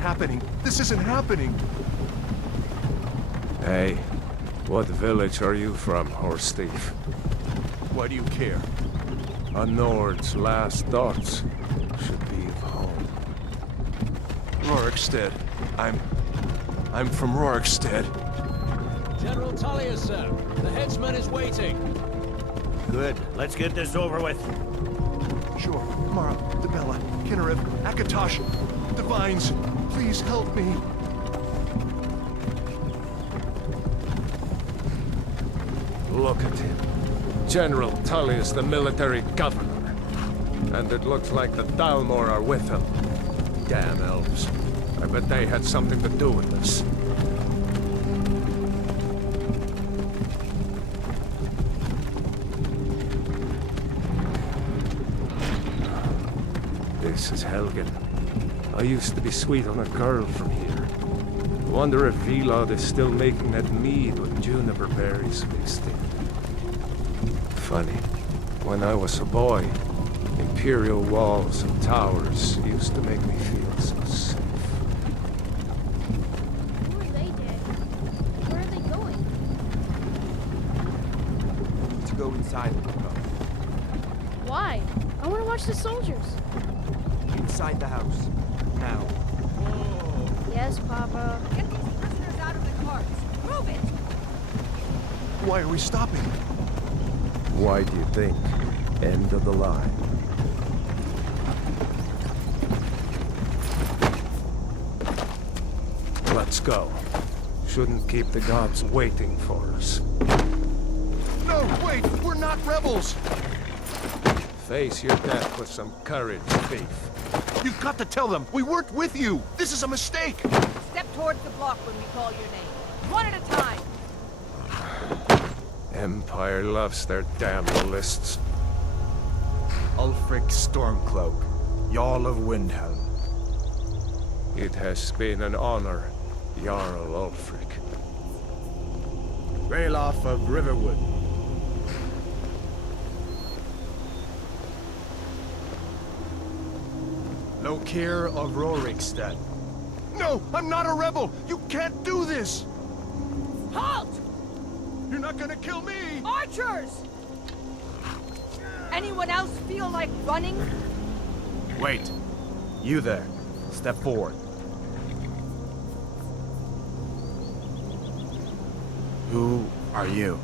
happening. This isn't happening. Hey, what village are you from, horse thief? Why do you care? A Nord's last thoughts should be of home. Rorikstead. I'm from Rorikstead. General Tullius, sir. The headsman is waiting. Good. Let's get this over with. Sure. Mara, Debella, Kinnarev, Akatosh, Divines, please help me. Look at him. General Tullius, the military governor. And it looks like the Dalmor are with him. Damn elves. I bet they had something to do with this. This is Helgen. I used to be sweet on a girl from here. Wonder if Vilod is still making that mead with juniper berries mixed in. Funny. When I was a boy, imperial walls and towers used to make me feel so safe. Who are they, Daddy? Where are they going? To go inside the book. Why? I want to watch the soldiers. Inside the house. Now. Yes, Papa. Get these prisoners out of the carts. Move it! Why are we stopping? Why do you think? End of the line. Let's go. Shouldn't keep the gods waiting for us. No, wait! We're not rebels! Face your death with some courage, thief. You've got to tell them! We weren't with you! This is a mistake! Step towards the block when we call your name. One at a time. Empire loves their damn lists. Ulfric Stormcloak, Jarl of Windhelm. It has been an honor, Jarl Ulfric. Ralof of Riverwood. Lokir of Rorikstead. No! I'm not a rebel! You can't do this! Halt! You're not gonna kill me! Archers! Anyone else feel like running? Wait. You there. Step forward. Who are you?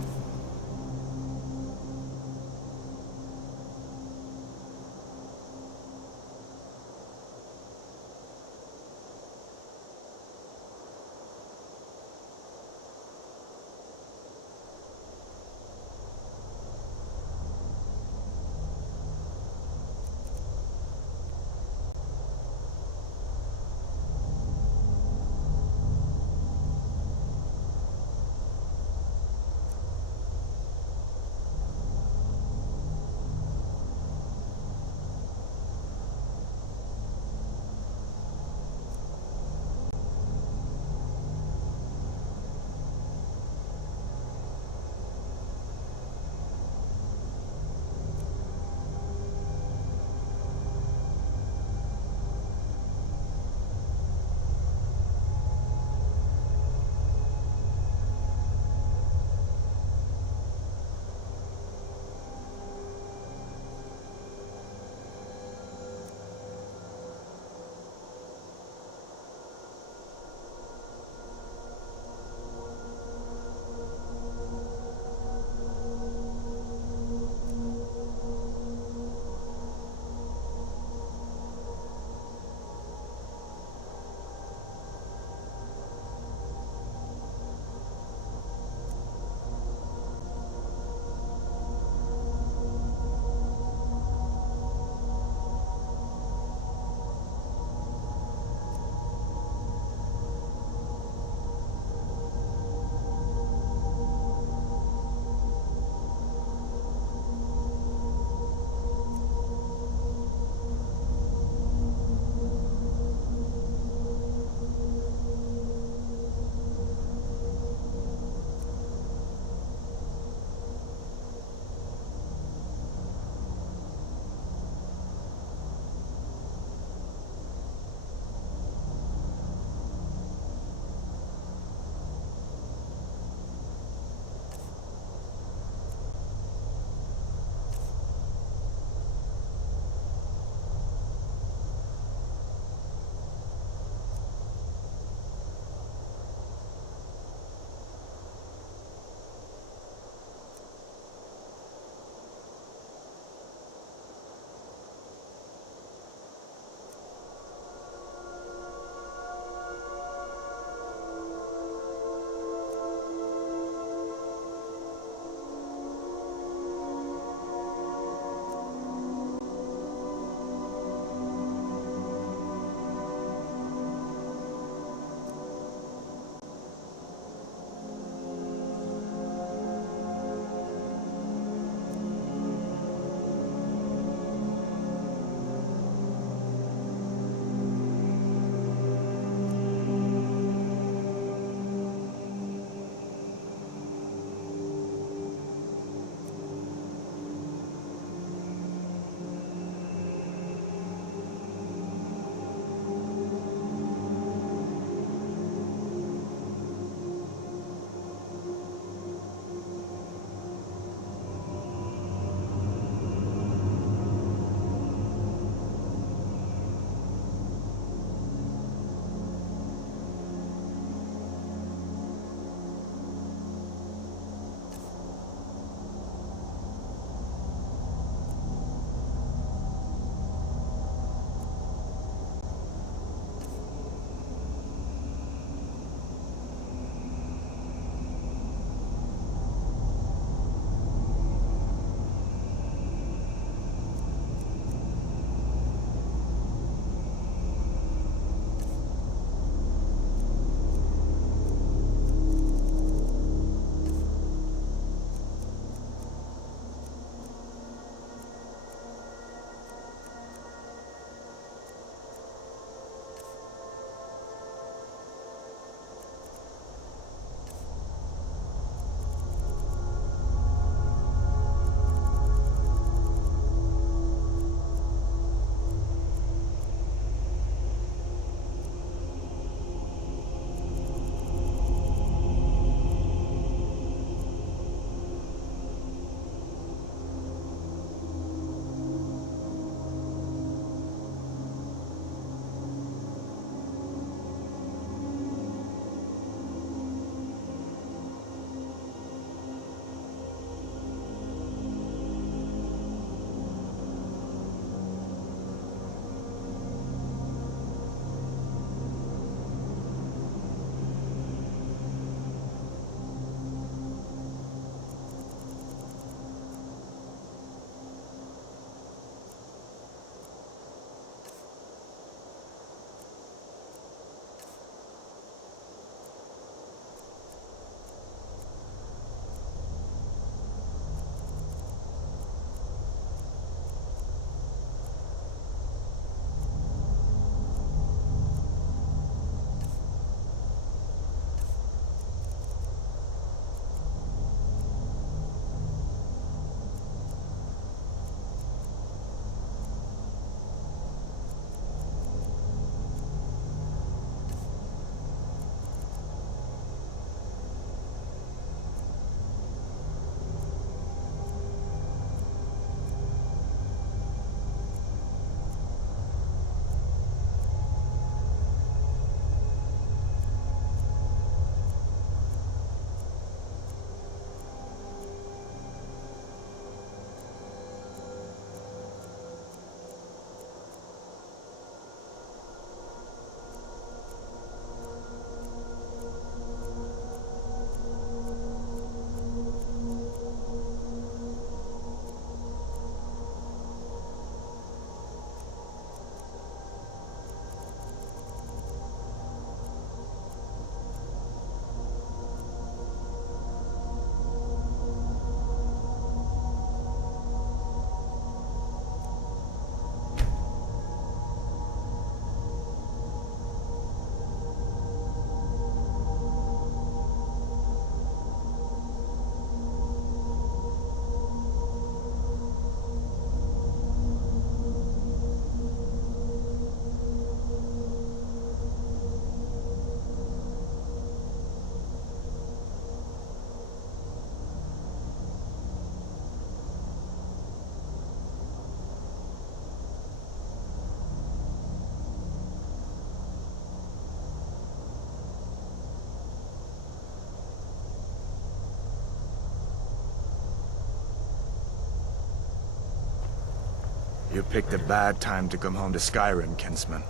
You picked a bad time to come home to Skyrim, kinsman.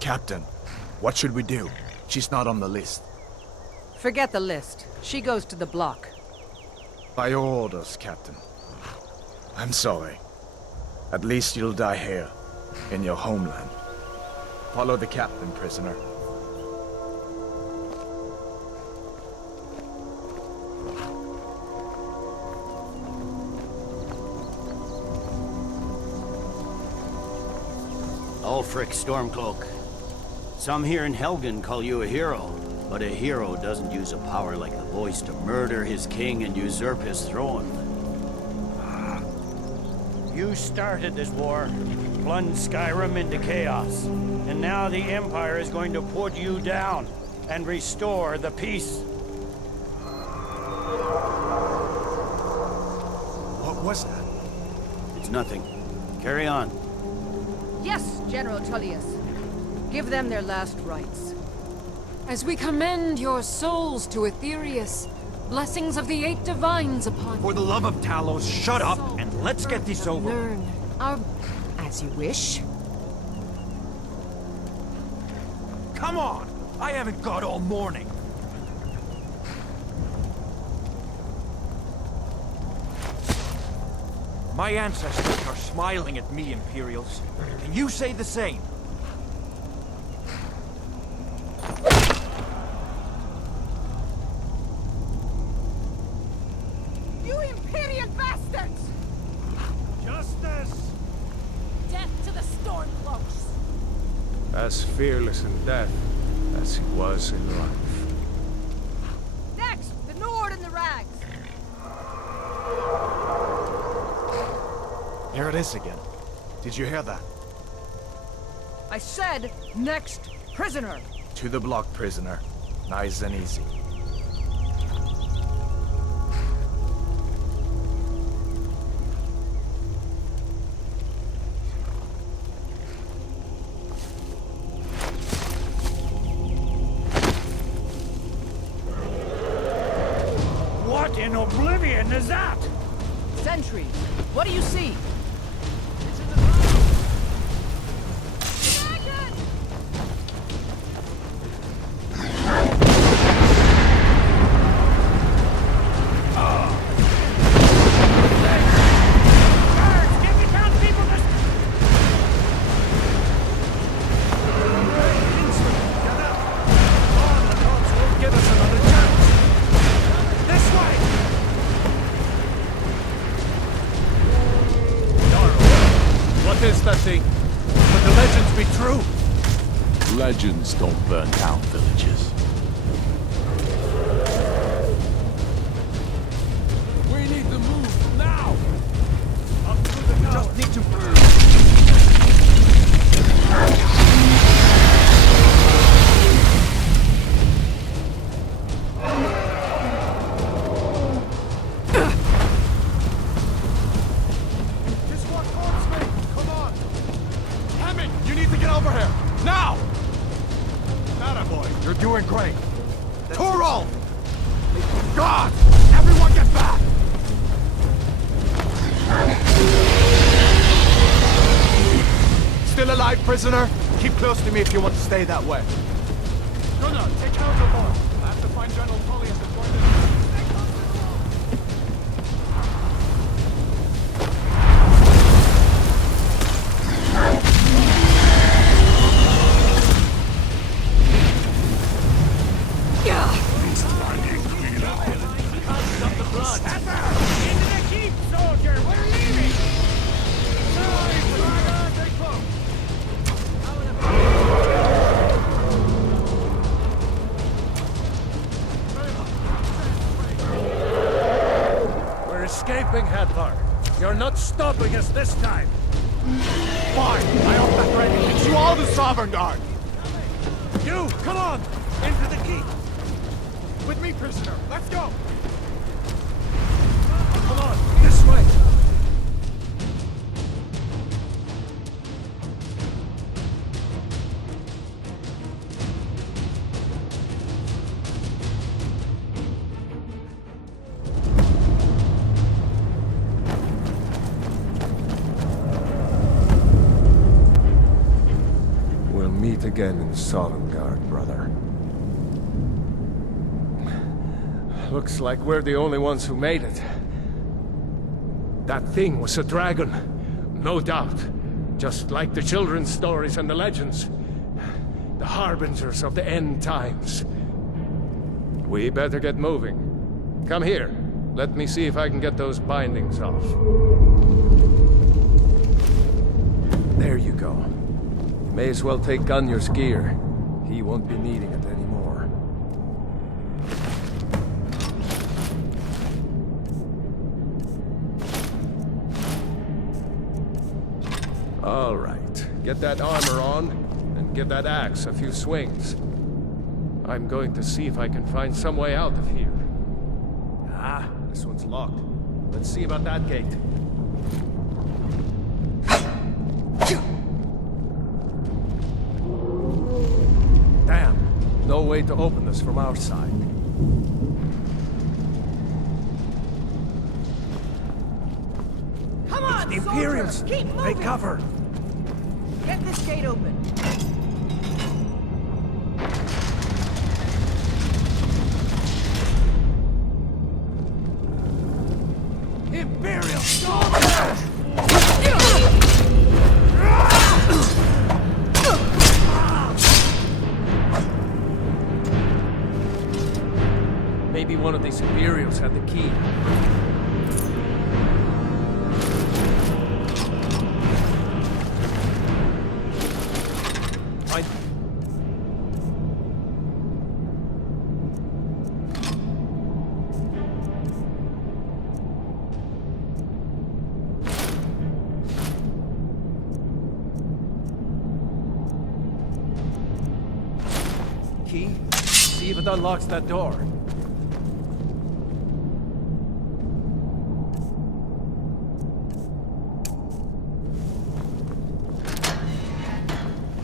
Captain, what should we do? She's not on the list. Forget the list. She goes to the block. By your orders, Captain. I'm sorry. At least you'll die here, in your homeland. Follow the captain, prisoner. Ulfric Stormcloak. Some here in Helgen call you a hero, but a hero doesn't use a power like the voice to murder his king and usurp his throne. You started this war, plunged Skyrim into chaos, and now the Empire is going to put you down and restore the peace. What was that? It's nothing. Carry on. Yes, General Tullius. Give them their last rites. As we commend your souls to Aetherius, blessings of the eight divines upon For the love of Talos, shut up and let's get this over. Learn our... As you wish. Come on! I haven't got all morning. My ancestors are smiling at me, Imperials. Can you say the same? You Imperial bastards! Justice! Death to the Stormcloaks! As fearless in death as he was in life. Next, the Nord and the Rags! Here it is again. Did you hear that? I said, next prisoner! To the block, prisoner. Nice and easy. What in oblivion is that? Sentries, what do you see? What is that thing? Could the legends be true? Legends don't burn down villages. We need to move now! Up through the tower. Just need to... Just walk towards me! Come on! Hammond, you need to get over here! Now! Boy, you're doing great. Torol! God! Everyone get back! Still alive, prisoner? Keep close to me if you want to stay that way. Gunnar, take out the board. I have to find General Tullius and join this. Escaping, Hadvar. You're not stopping us this time. Fine, I hope that ready. It's you all the Sovereign Guard. You, come on! Into the keep! With me, prisoner. Let's go. Come on, this way! again in Sovngarde, brother. Looks like we're the only ones who made it. That thing was a dragon, no doubt. Just like the children's stories and the legends. The harbingers of the end times. We better get moving. Come here. Let me see if I can get those bindings off. There you go. You may as well take Gunjar's gear. He won't be needing it anymore. All right. Get that armor on, and give that axe a few swings. I'm going to see if I can find some way out of here. Ah, this one's locked. Let's see about that gate. Damn, no way to open this from our side. Come on, The Imperials! Keep moving! Take cover! Get this gate open. Imperial soldiers! Maybe one of these Imperials had the key. Key? See if it unlocks that door.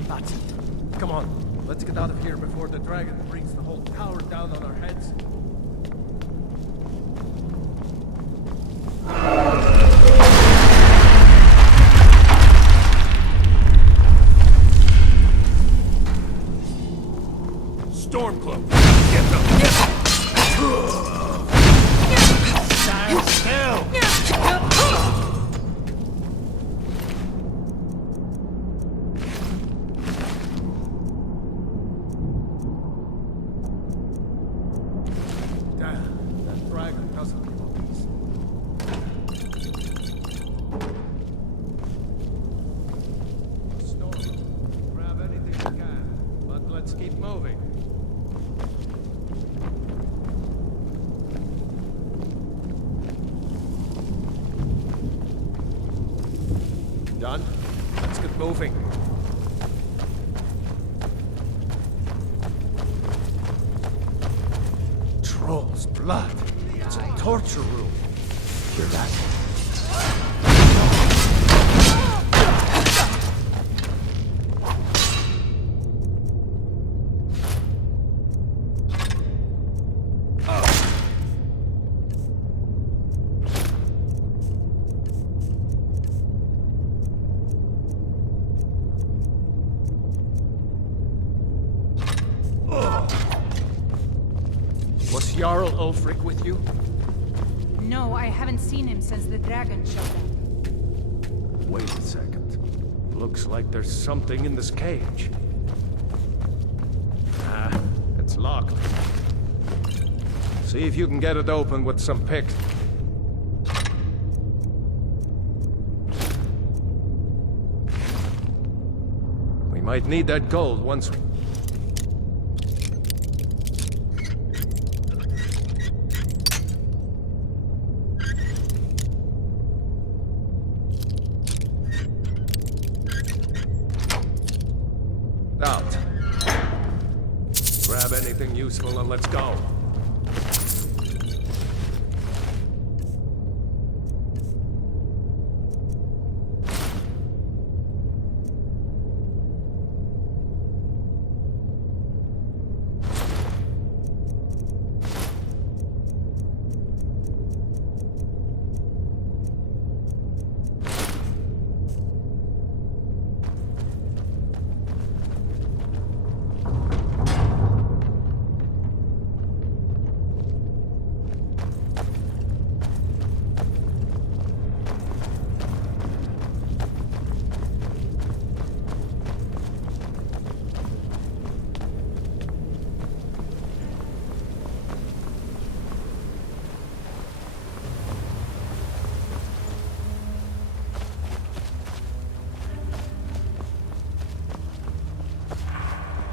That's it. Come on, let's get out of here before the dragon brings the whole tower down on our heads. Stormcloak! Get them! Stand still! Damn, that dragon doesn't give up peace. Storm, grab anything you can, but let's keep moving. Done? Let's get moving. Troll's blood. It's a torture room. Hear that? Was Jarl Ulfric with you? No, I haven't seen him since the dragon showed up. Wait a second. Looks like there's something in this cage. Ah, it's locked. See if you can get it open with some pick. We might need that gold once we... Out. Grab anything useful and let's go.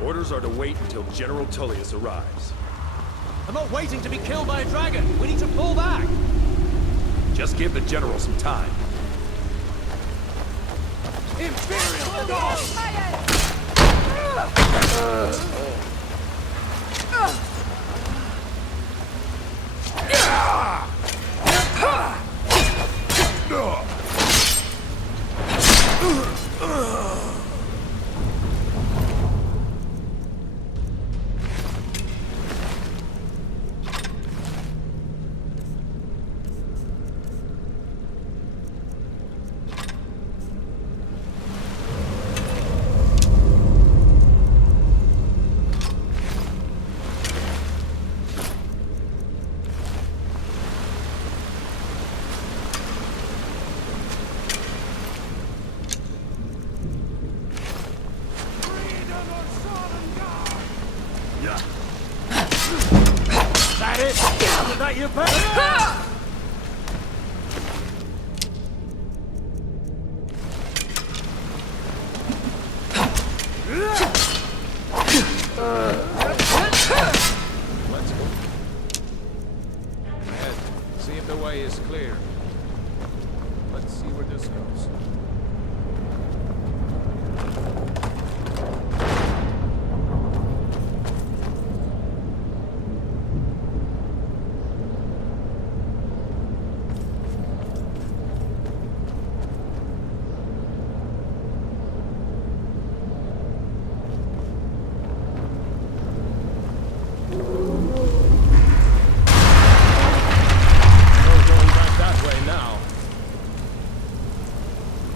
Orders are to wait until General Tullius arrives. I'm not waiting to be killed by a dragon. We need to pull back. Just give the General some time. Imperial dog! That it? Is that your pet? Let's go. Ahead. See if the way is clear. Let's see where this goes.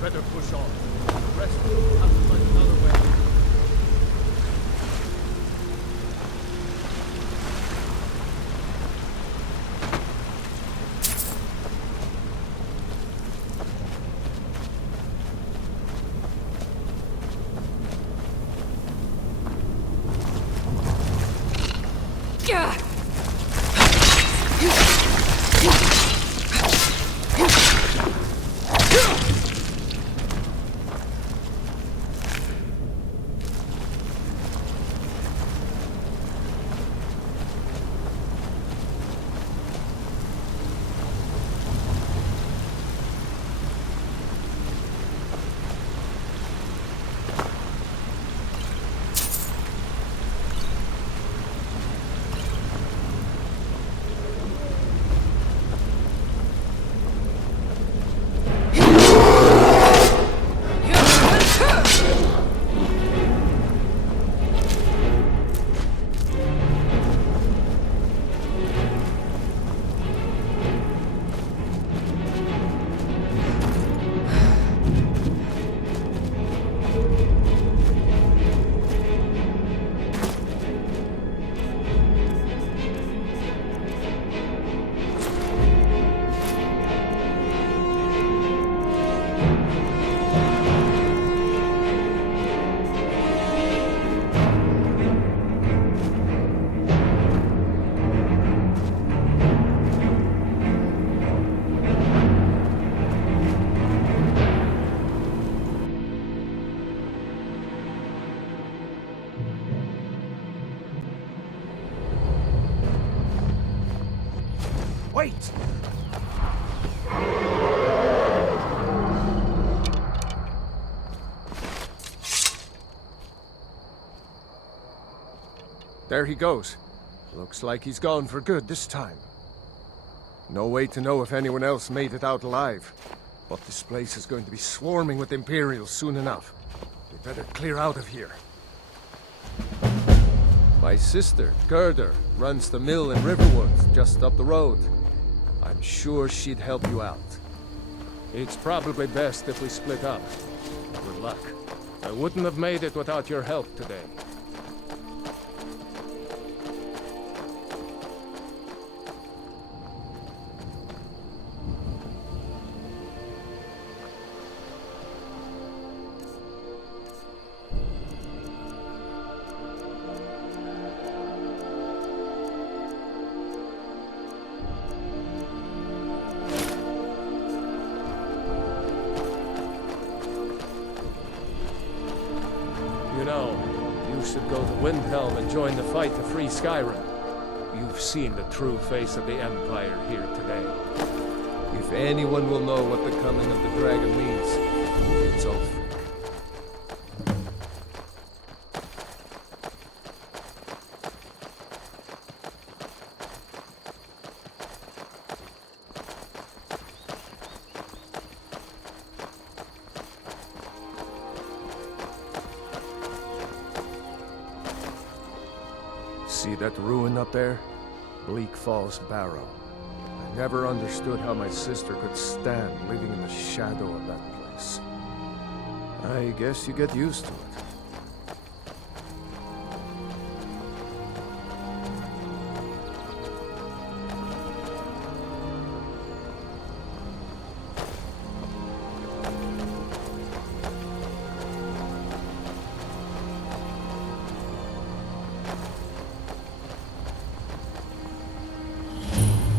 Better push on. The rest will have to find another way. Wait! There he goes. Looks like he's gone for good this time. No way to know if anyone else made it out alive. But this place is going to be swarming with Imperials soon enough. We better clear out of here. My sister, Gerda, runs the mill in Riverwood, just up the road. I'm sure she'd help you out. It's probably best if we split up. Good luck. I wouldn't have made it without your help today. You know, you Windhelm and join the fight to free Skyrim. You've seen the true face of the Empire here today. If anyone will know what the coming of the dragon means, it's Ulfric. See that ruin up there? Bleak Falls Barrow. I never understood how my sister could stand living in the shadow of that place. I guess you get used to it.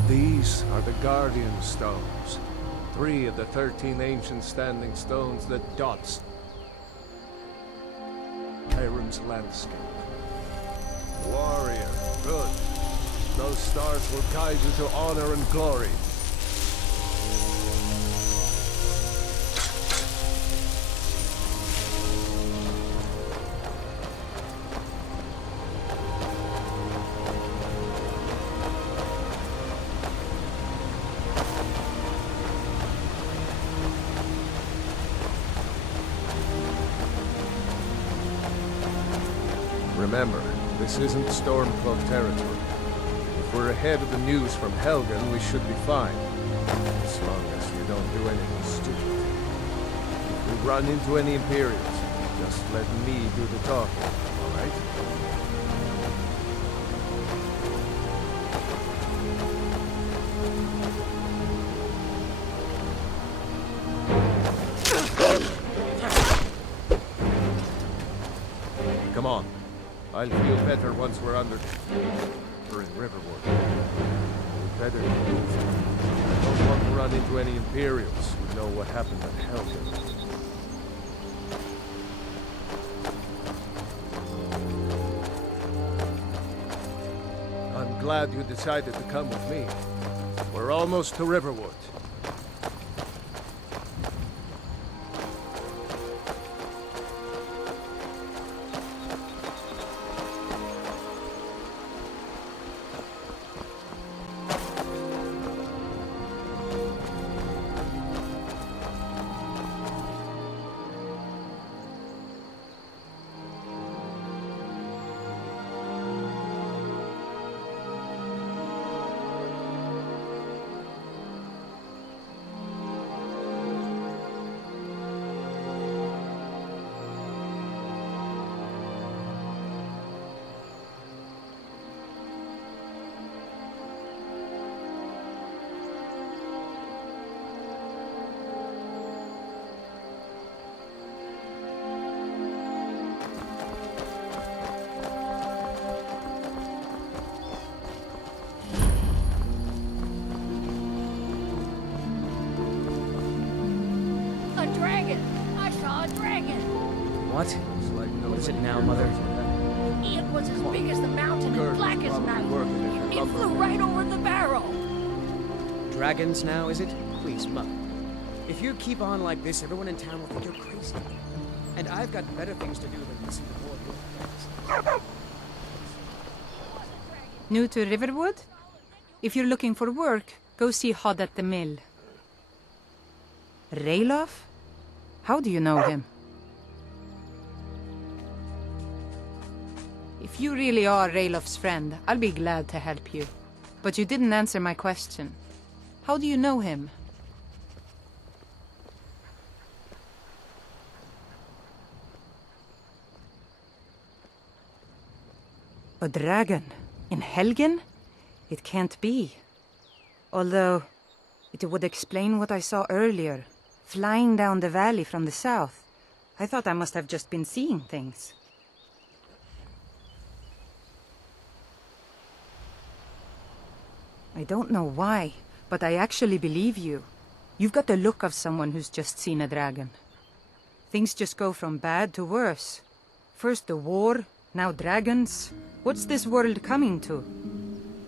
These are the Guardian Stones. 3 of the 13 ancient standing stones that dots Skyrim's landscape. Warrior, good. Those stars will guide you to honor and glory. Remember, this isn't Stormcloak territory. If we're ahead of the news from Helgen, we should be fine. As long as we don't do anything stupid. If we run into any Imperials, just let me do the talking, alright? Come on. I'll feel better once we're under... We're in Riverwood. We'd better move. I don't want to run into any Imperials who know what happened at Helgen. I'm glad you decided to come with me. We're almost to Riverwood. What? What is it now, Mother? It was as big as the mountain and black as night. It flew right over the barrow. Dragons now, is it? Please, Mother. If you keep on like this, everyone in town will think you're crazy. And I've got better things to do than listen to more of your things. New to Riverwood? If you're looking for work, go see Hod at the mill. Ralof? How do you know him? If you really are Ralof's friend, I'll be glad to help you. But you didn't answer my question. How do you know him? A dragon? In Helgen? It can't be. Although, it would explain what I saw earlier. Flying down the valley from the south. I thought I must have just been seeing things. I don't know why, but I actually believe you. You've got the look of someone who's just seen a dragon. Things just go from bad to worse. First the war, Now dragons? What's this world coming to?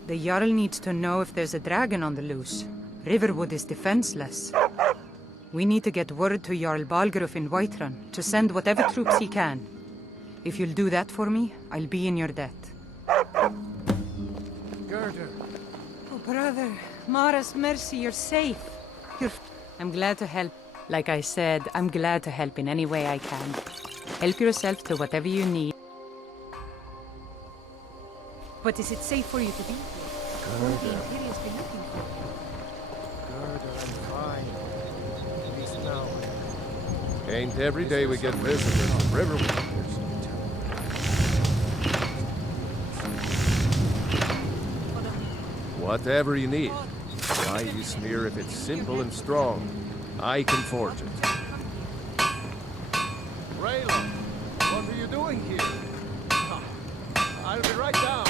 The Jarl needs to know if there's a dragon on the loose. Riverwood is defenseless. We need to get word to Jarl Balgruuf in Whiterun to send whatever troops he can. If you'll do that for me, I'll be in your debt. Gerda. Oh, brother. Mara's mercy, you're safe. I'm glad to help. Like I said, I'm glad to help in any way I can. Help yourself to whatever you need. But is it safe for you to be here? Won't the Imperials be looking for you? Gerda, I'm fine. At least now. Ain't every day we get visitors from Riverwood. Whatever you need. Why you smear if it's simple and strong. I can forge it. Raylo, what are you doing here? I'll be right down.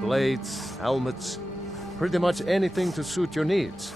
Blades, helmets, pretty much anything to suit your needs.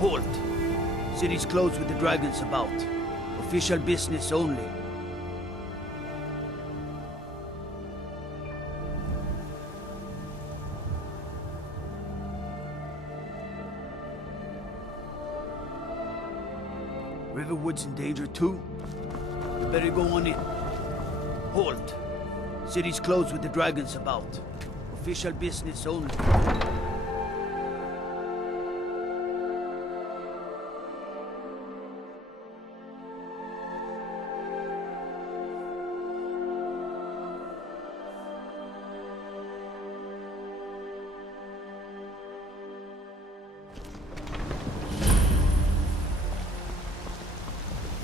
Halt! City's closed with the dragons about. Official business only. Riverwood's in danger too? You better go on in. Halt! City's closed with the dragons about. Official business only.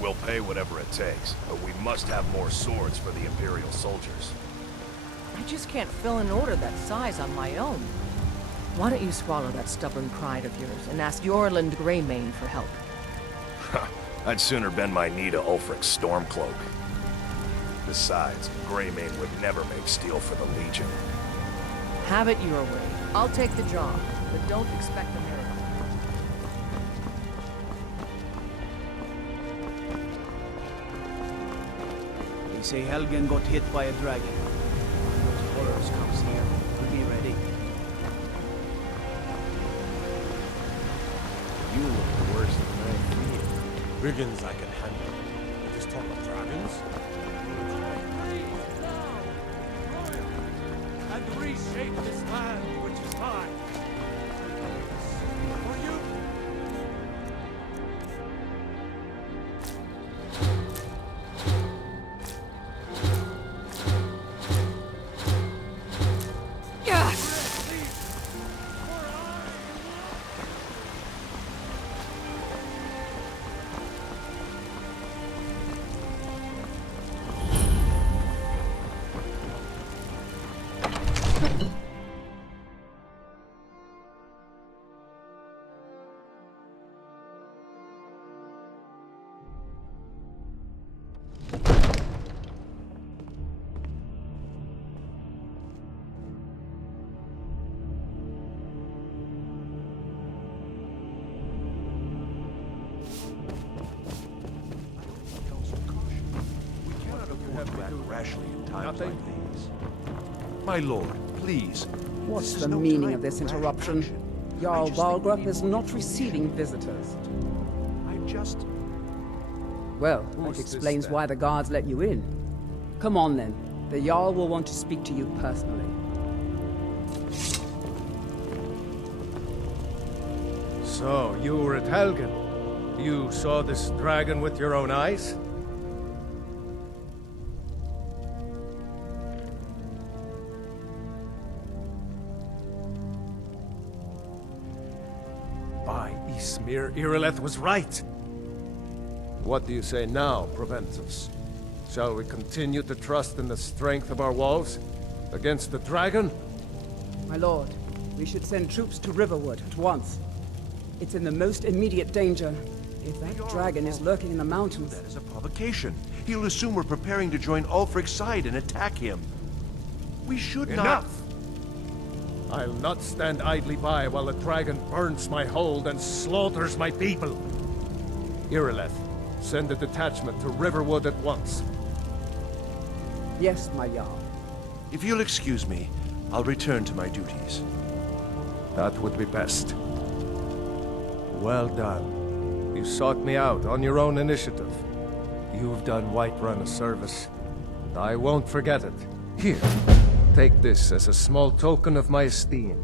We'll pay whatever it takes, but we must have more swords for the Imperial soldiers. I just can't fill an order that size on my own. Why don't you swallow that stubborn pride of yours and ask Yorland Greymane for help? I'd sooner bend my knee to Ulfric's Stormcloak. Besides, Greymane would never make steel for the Legion. Have it your way. I'll take the job, but don't expect a miracle. They say Helgen got hit by a dragon. When those horrors comes here, we'll be ready. You look worse than I feel. Brigands I can handle. Just talk of dragons? And reshape this land which is mine. For you. Rashly in times like these. My lord, please. What's the meaning of this interruption? Jarl Balgrup is not receiving visitors. I just... Well, that explains why the guards let you in. Come on then. The Jarl will want to speak to you personally. So, you were at Helgen. You saw this dragon with your own eyes? By Ysmir, Irileth was right. What do you say now, Proventus? Shall we continue to trust in the strength of our walls against the dragon? My lord, we should send troops to Riverwood at once. It's in the most immediate danger. If that dragon is lurking in the mountains... That is a provocation. He'll assume we're preparing to join Ulfric's side and attack him. We should not... Enough! I'll not stand idly by while the dragon burns my hold and slaughters my people. Irileth, send a detachment to Riverwood at once. Yes, my Jarl. If you'll excuse me, I'll return to my duties. That would be best. Well done. You sought me out on your own initiative. You've done Whiterun a service, and I won't forget it. Here, take this as a small token of my esteem.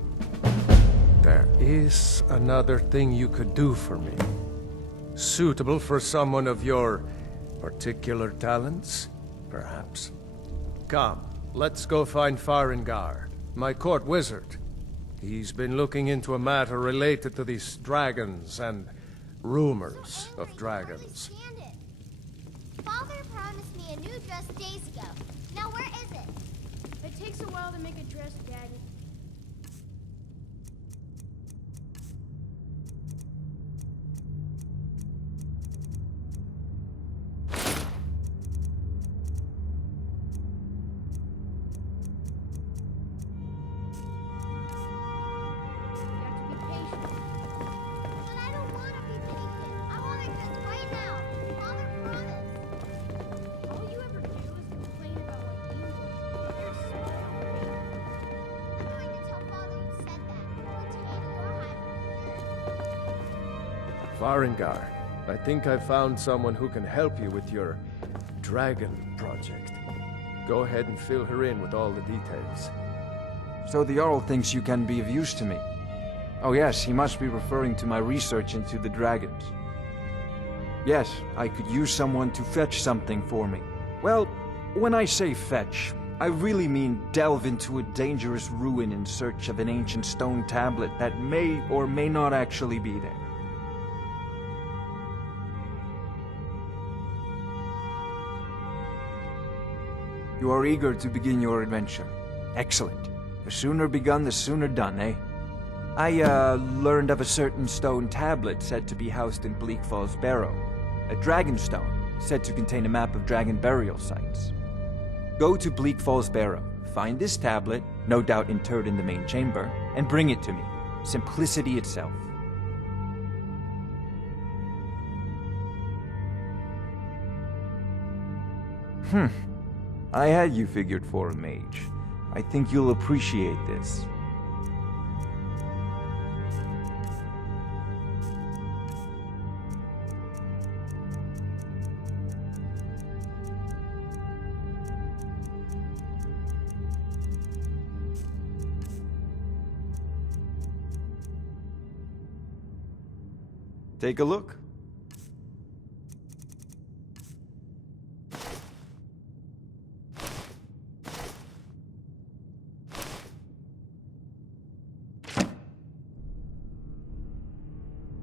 There is another thing you could do for me. Suitable for someone of your particular talents, perhaps. Come, let's go find Farengar, my court wizard. He's been looking into a matter related to these dragons and rumors of dragons. Father promised me a new dress days ago. Now where is it? It takes a while to make a dress, Daddy. Farengar, I think I found someone who can help you with your dragon project. Go ahead and fill her in with all the details. So the Jarl thinks you can be of use to me. Oh yes, he must be referring to my research into the dragons. Yes, I could use someone to fetch something for me. Well, when I say fetch, I really mean delve into a dangerous ruin in search of an ancient stone tablet that may or may not actually be there. You are eager to begin your adventure. Excellent. The sooner begun, the sooner done, eh? I, learned of a certain stone tablet said to be housed in Bleak Falls Barrow. A dragon stone, said to contain a map of dragon burial sites. Go to Bleak Falls Barrow, find this tablet, no doubt interred in the main chamber, and bring it to me. Simplicity itself. I had you figured for a mage. I think you'll appreciate this. Take a look.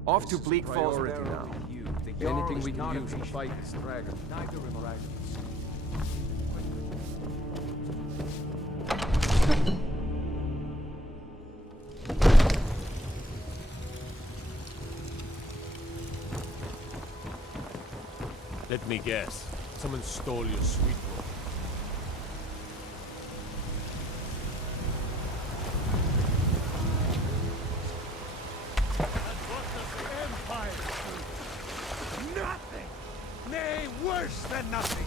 Off to Bleak Falls Barrow. Anything we can use to fight this dragon. Neither of dragons. Let me guess. Someone stole your sweet book. Nothing! Nay, worse than nothing!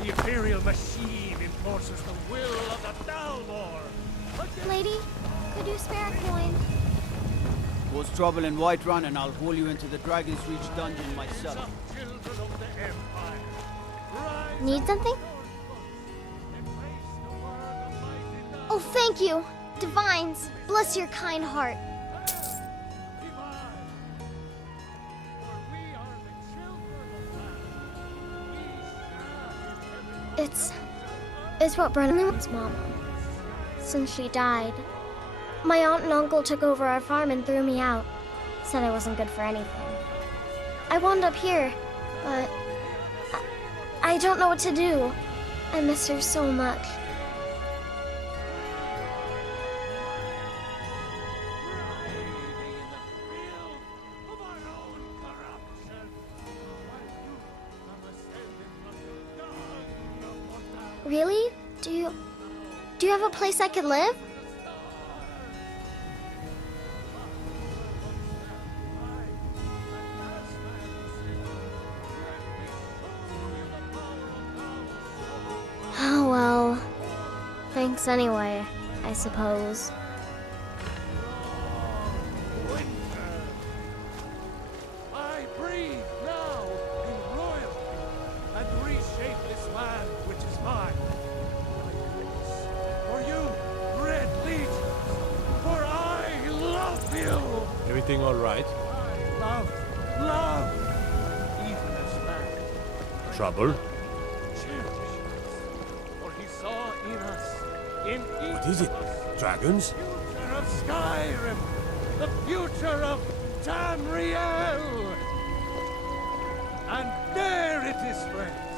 The Imperial machine enforces the will of the Dalmor! Lady, could you spare a coin? Cause trouble in Whiterun and I'll haul you into the Dragon's Reach dungeon myself. Need something? Oh, thank you! Divines, bless your kind heart. It's what Brennan's mama. Since she died, my aunt and uncle took over our farm and threw me out. Said I wasn't good for anything. I wound up here, but I don't know what to do. I miss her so much. Really? Do you have a place I could live? Oh well. Thanks anyway, I suppose. I breathe now in royalty and reshape this land which is mine. For you, Red Legion, for I love you. Everything all right? I love, even as man. Trouble? For he saw in us, in each What is it? Dragons? future of Skyrim, the future of Tamriel. And there it is, friends,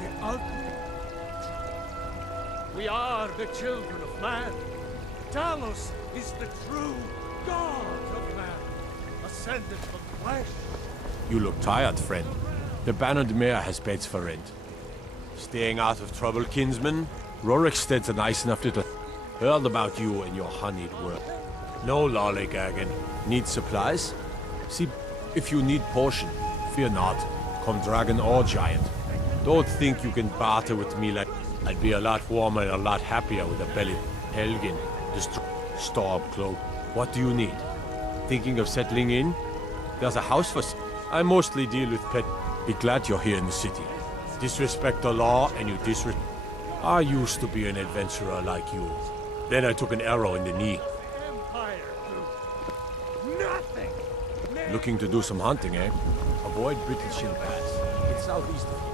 the ultimate. We are the children of man. Talos is the true God of man, ascended from flesh. You look tired, friend. The bannered mare has beds for rent. Staying out of trouble, kinsman? Rorikstead's a nice enough little... Heard about you and your honeyed world. No lollygagging. Need supplies? See, if you need portion, fear not. Come dragon or giant. Don't think you can barter with me like... I'd be a lot warmer and a lot happier with a belly. Helgen, the storm cloak. What do you need? Thinking of settling in? There's a house for... I mostly deal with pet... Be glad you're here in the city. Disrespect the law and you disrespect... I used to be an adventurer like you. Then I took an arrow in the knee. Empire do nothing. Looking to do some hunting, eh? Avoid Brittleshill Pass. It's southeast of here.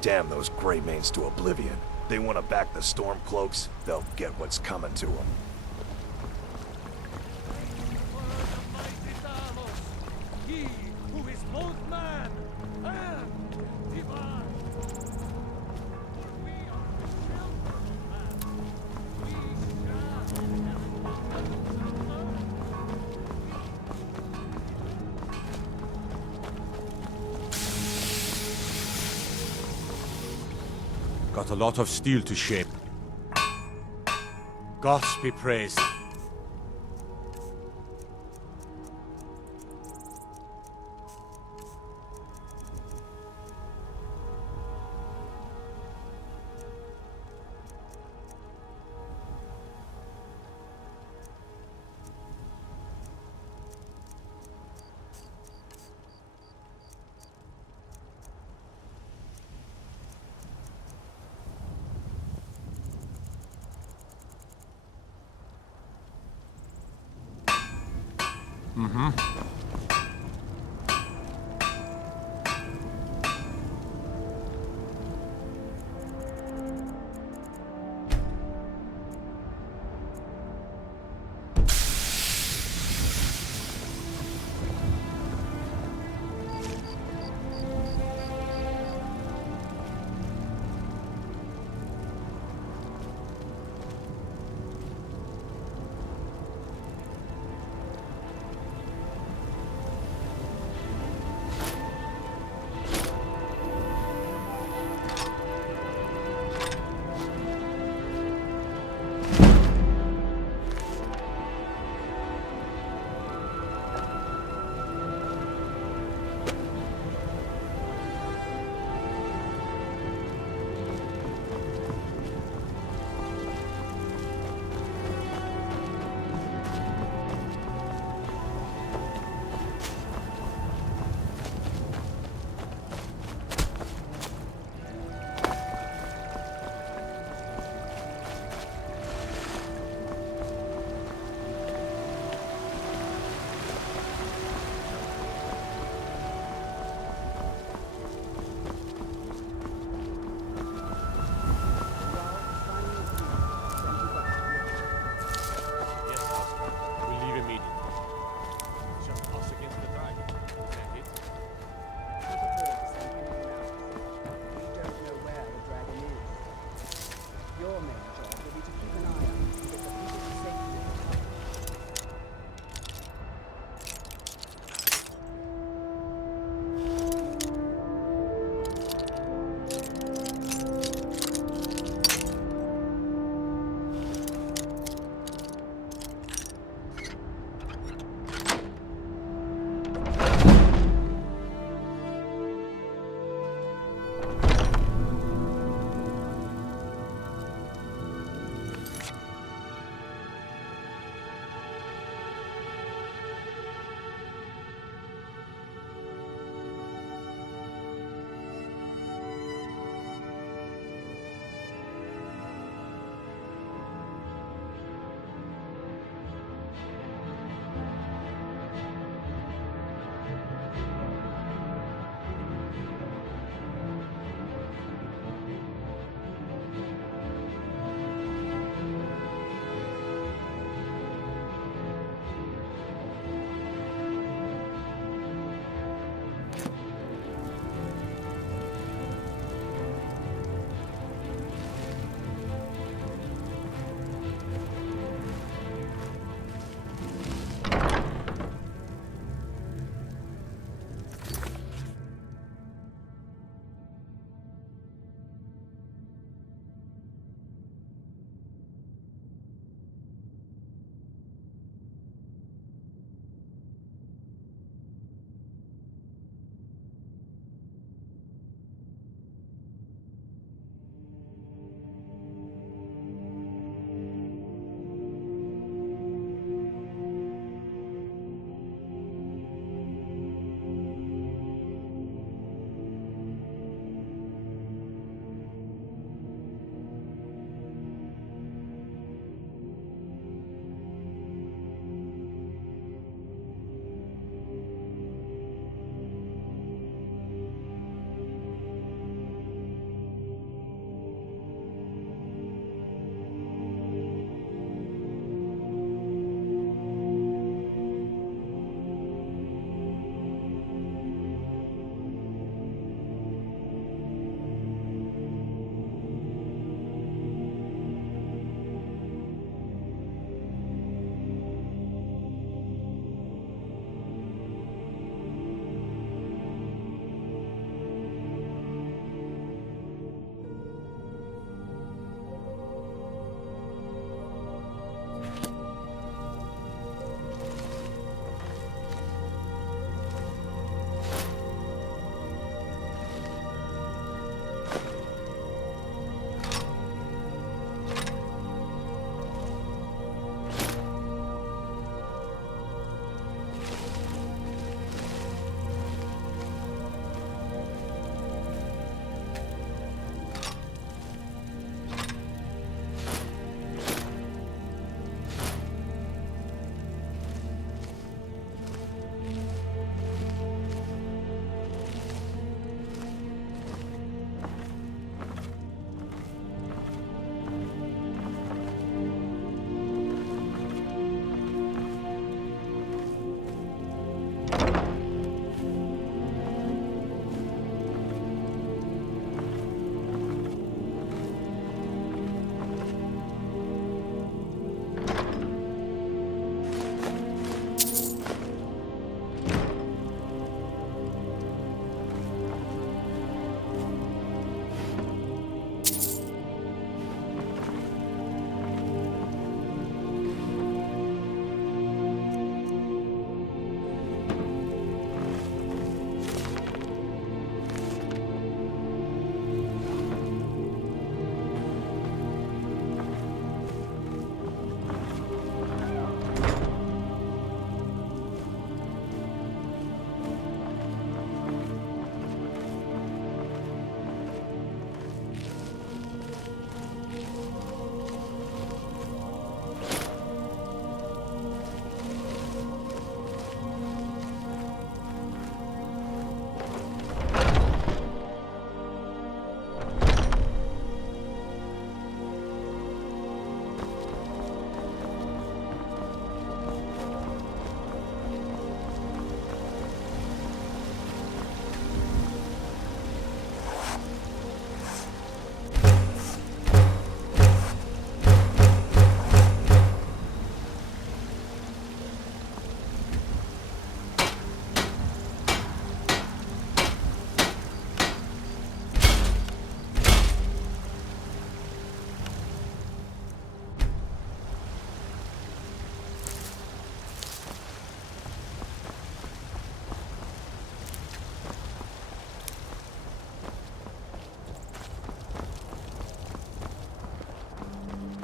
Damn those Greymanes to oblivion. They want to back the Stormcloaks, they'll get what's coming to them. He who is both man and divine. For we are the children of man. We shall Got a lot of steel to shape. Gods be praised.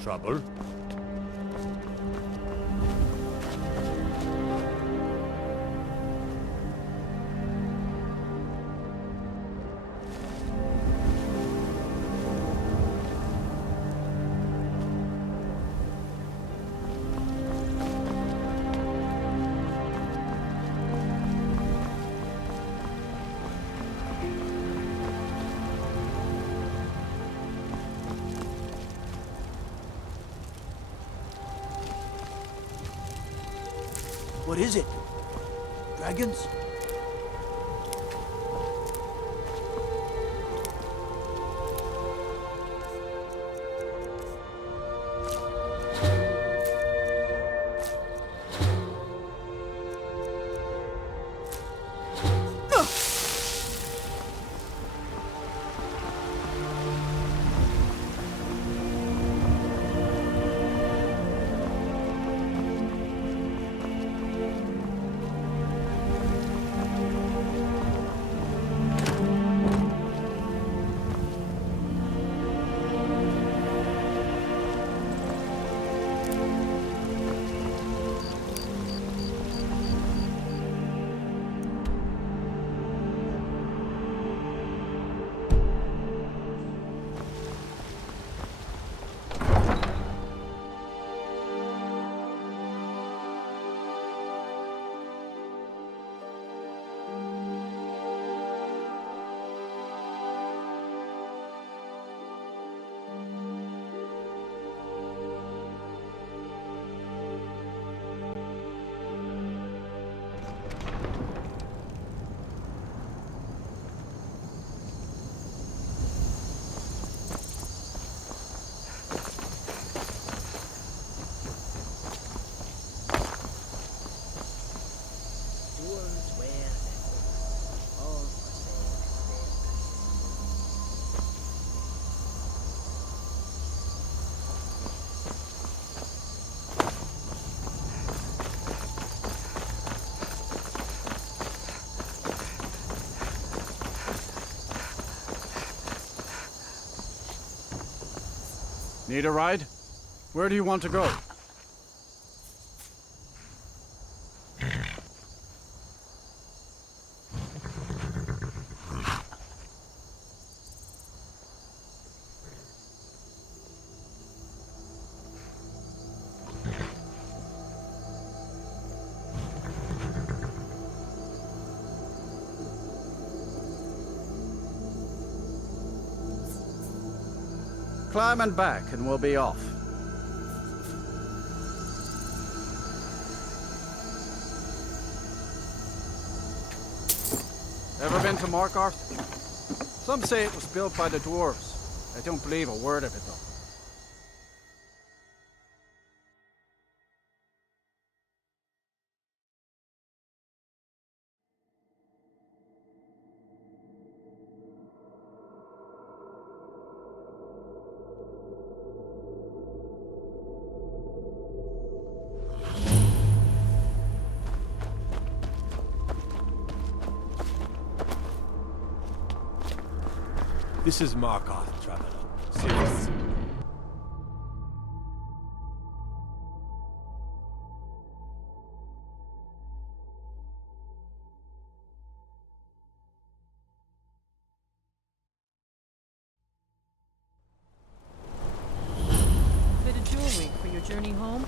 Trouble? What is it? Dragons? Need a ride? Where do you want to go? Climb and back, and we'll be off. Ever been to Markarth? Some say it was built by the dwarves. I don't believe a word of it, though. This is Markarth, traveler. Serious. Bit of jewelry for your journey home?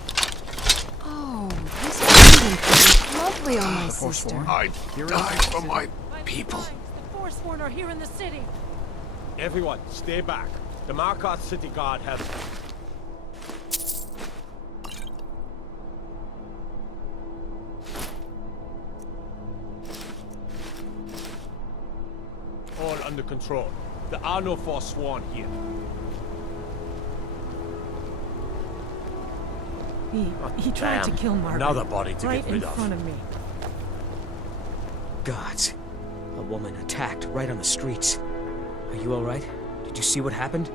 Oh, this pendant is lovely on my sister. I died for my people. The Forsworn are here in the city. Everyone, stay back. The Markarth City Guard has... all under control. There are no Forsworn here. He tried to kill Margaret. Another body to right get rid in of. front of me. Gods. A woman attacked right on the streets. Are you alright? Did you see what happened?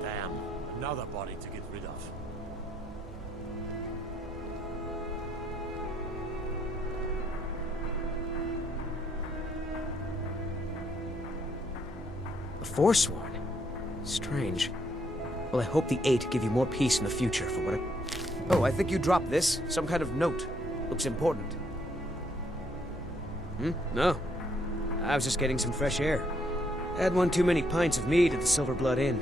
Damn. Another body to get rid of. A Forsworn? Strange. Well, I hope the 8 give you more peace in the future for what it... Oh, I think you dropped this. Some kind of note. Looks important. No. I was just getting some fresh air. Had one too many pints of mead at the Silver Blood Inn.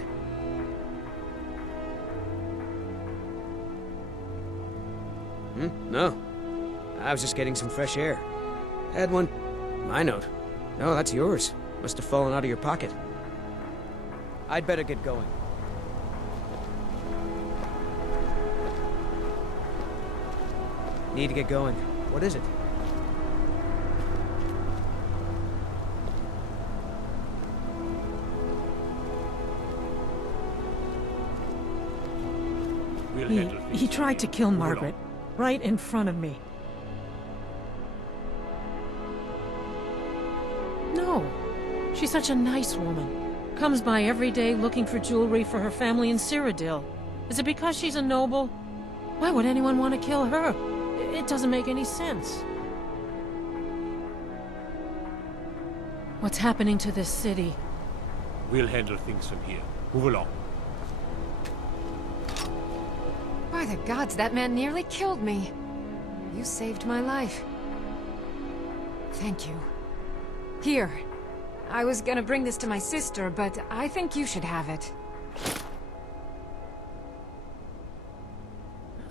No. I was just getting some fresh air. Had one... My note. No, that's yours. Must have fallen out of your pocket. I'd better get going. Need to get going. What is it? He tried to kill Margaret, right in front of me. No, she's such a nice woman. Comes by every day looking for jewelry for her family in Cyrodiil. Is it because she's a noble? Why would anyone want to kill her? It doesn't make any sense. What's happening to this city? We'll handle things from here. Move along. By the gods, that man nearly killed me. You saved my life. Thank you. Here. I was gonna bring this to my sister, but I think you should have it.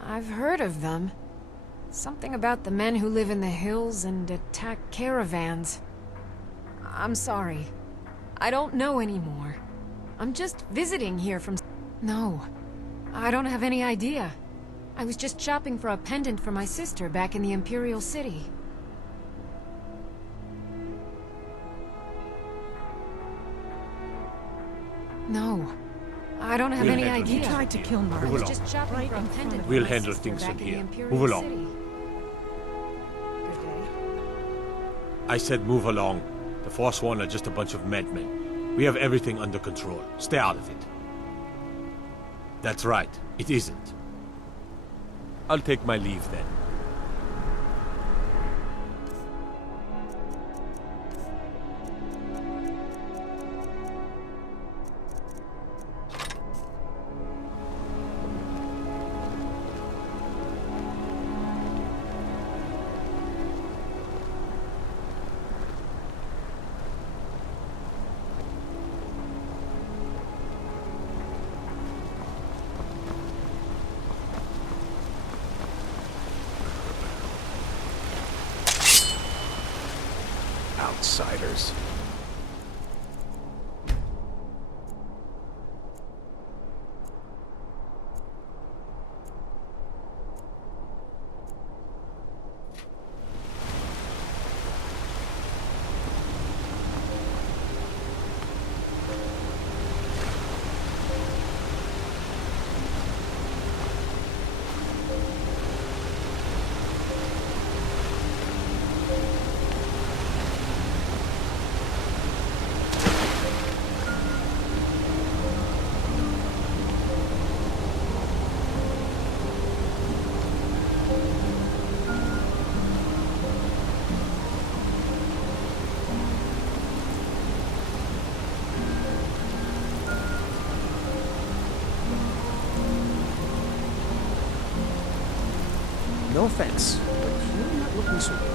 I've heard of them. Something about the men who live in the hills and attack caravans. I'm sorry. I don't know anymore. I'm just visiting here from... No. I don't have any idea. I was just shopping for a pendant for my sister back in the Imperial City. No. I don't have any idea. He tried to kill Margaret. I was just shopping for a pendant. We'll handle things from here. Move along. I said move along. The Forsworn are just a bunch of madmen. We have everything under control. Stay out of it. That's right. It isn't. I'll take my leave then. Outsiders. No offense, but you're not looking so good.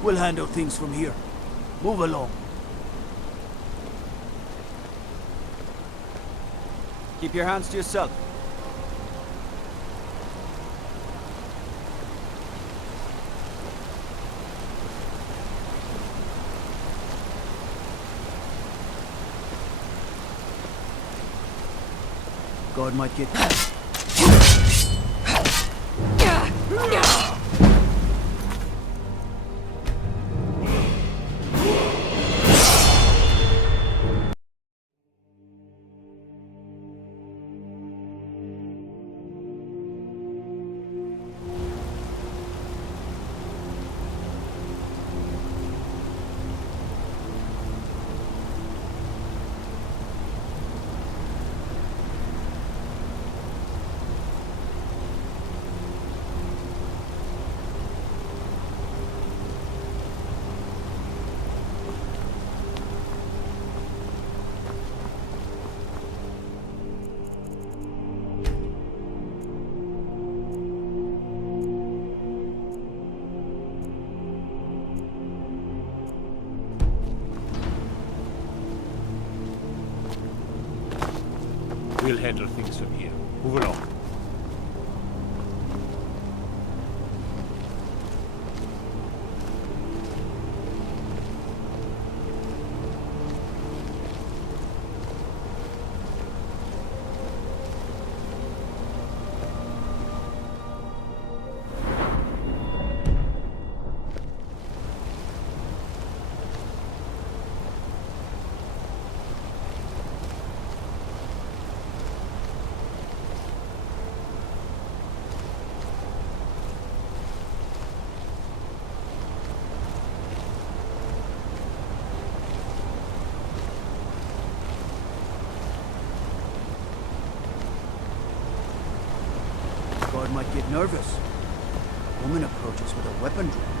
We'll handle things from here. Move along. Keep your hands to yourself. God might get... We'll handle things from here. Move along. God might get nervous. A woman approaches with a weapon drawn.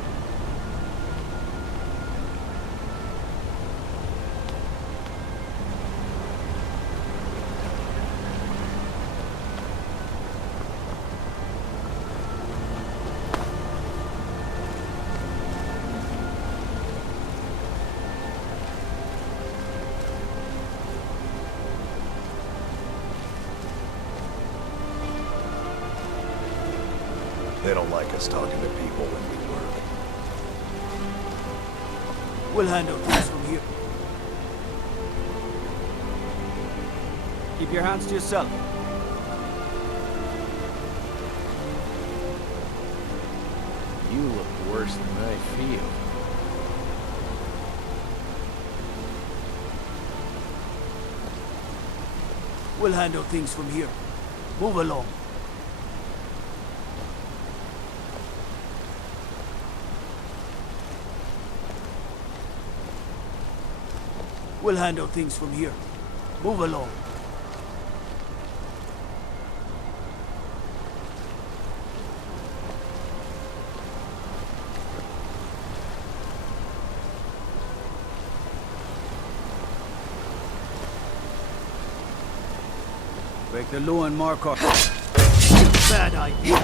They don't like us talking to people when we work. We'll handle things from here. Keep your hands to yourself. You look worse than I feel. We'll handle things from here. Move along. We'll handle things from here. Move along. Break the law and mark our... Bad idea.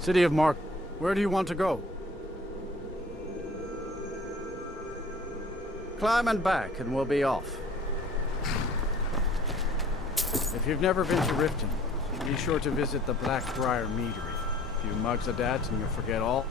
City of Mark, where do you want to go? Climb and back and we'll be off. If you've never been to Riften, be sure to visit the Blackbriar Meadery. A few mugs of that and you'll forget all.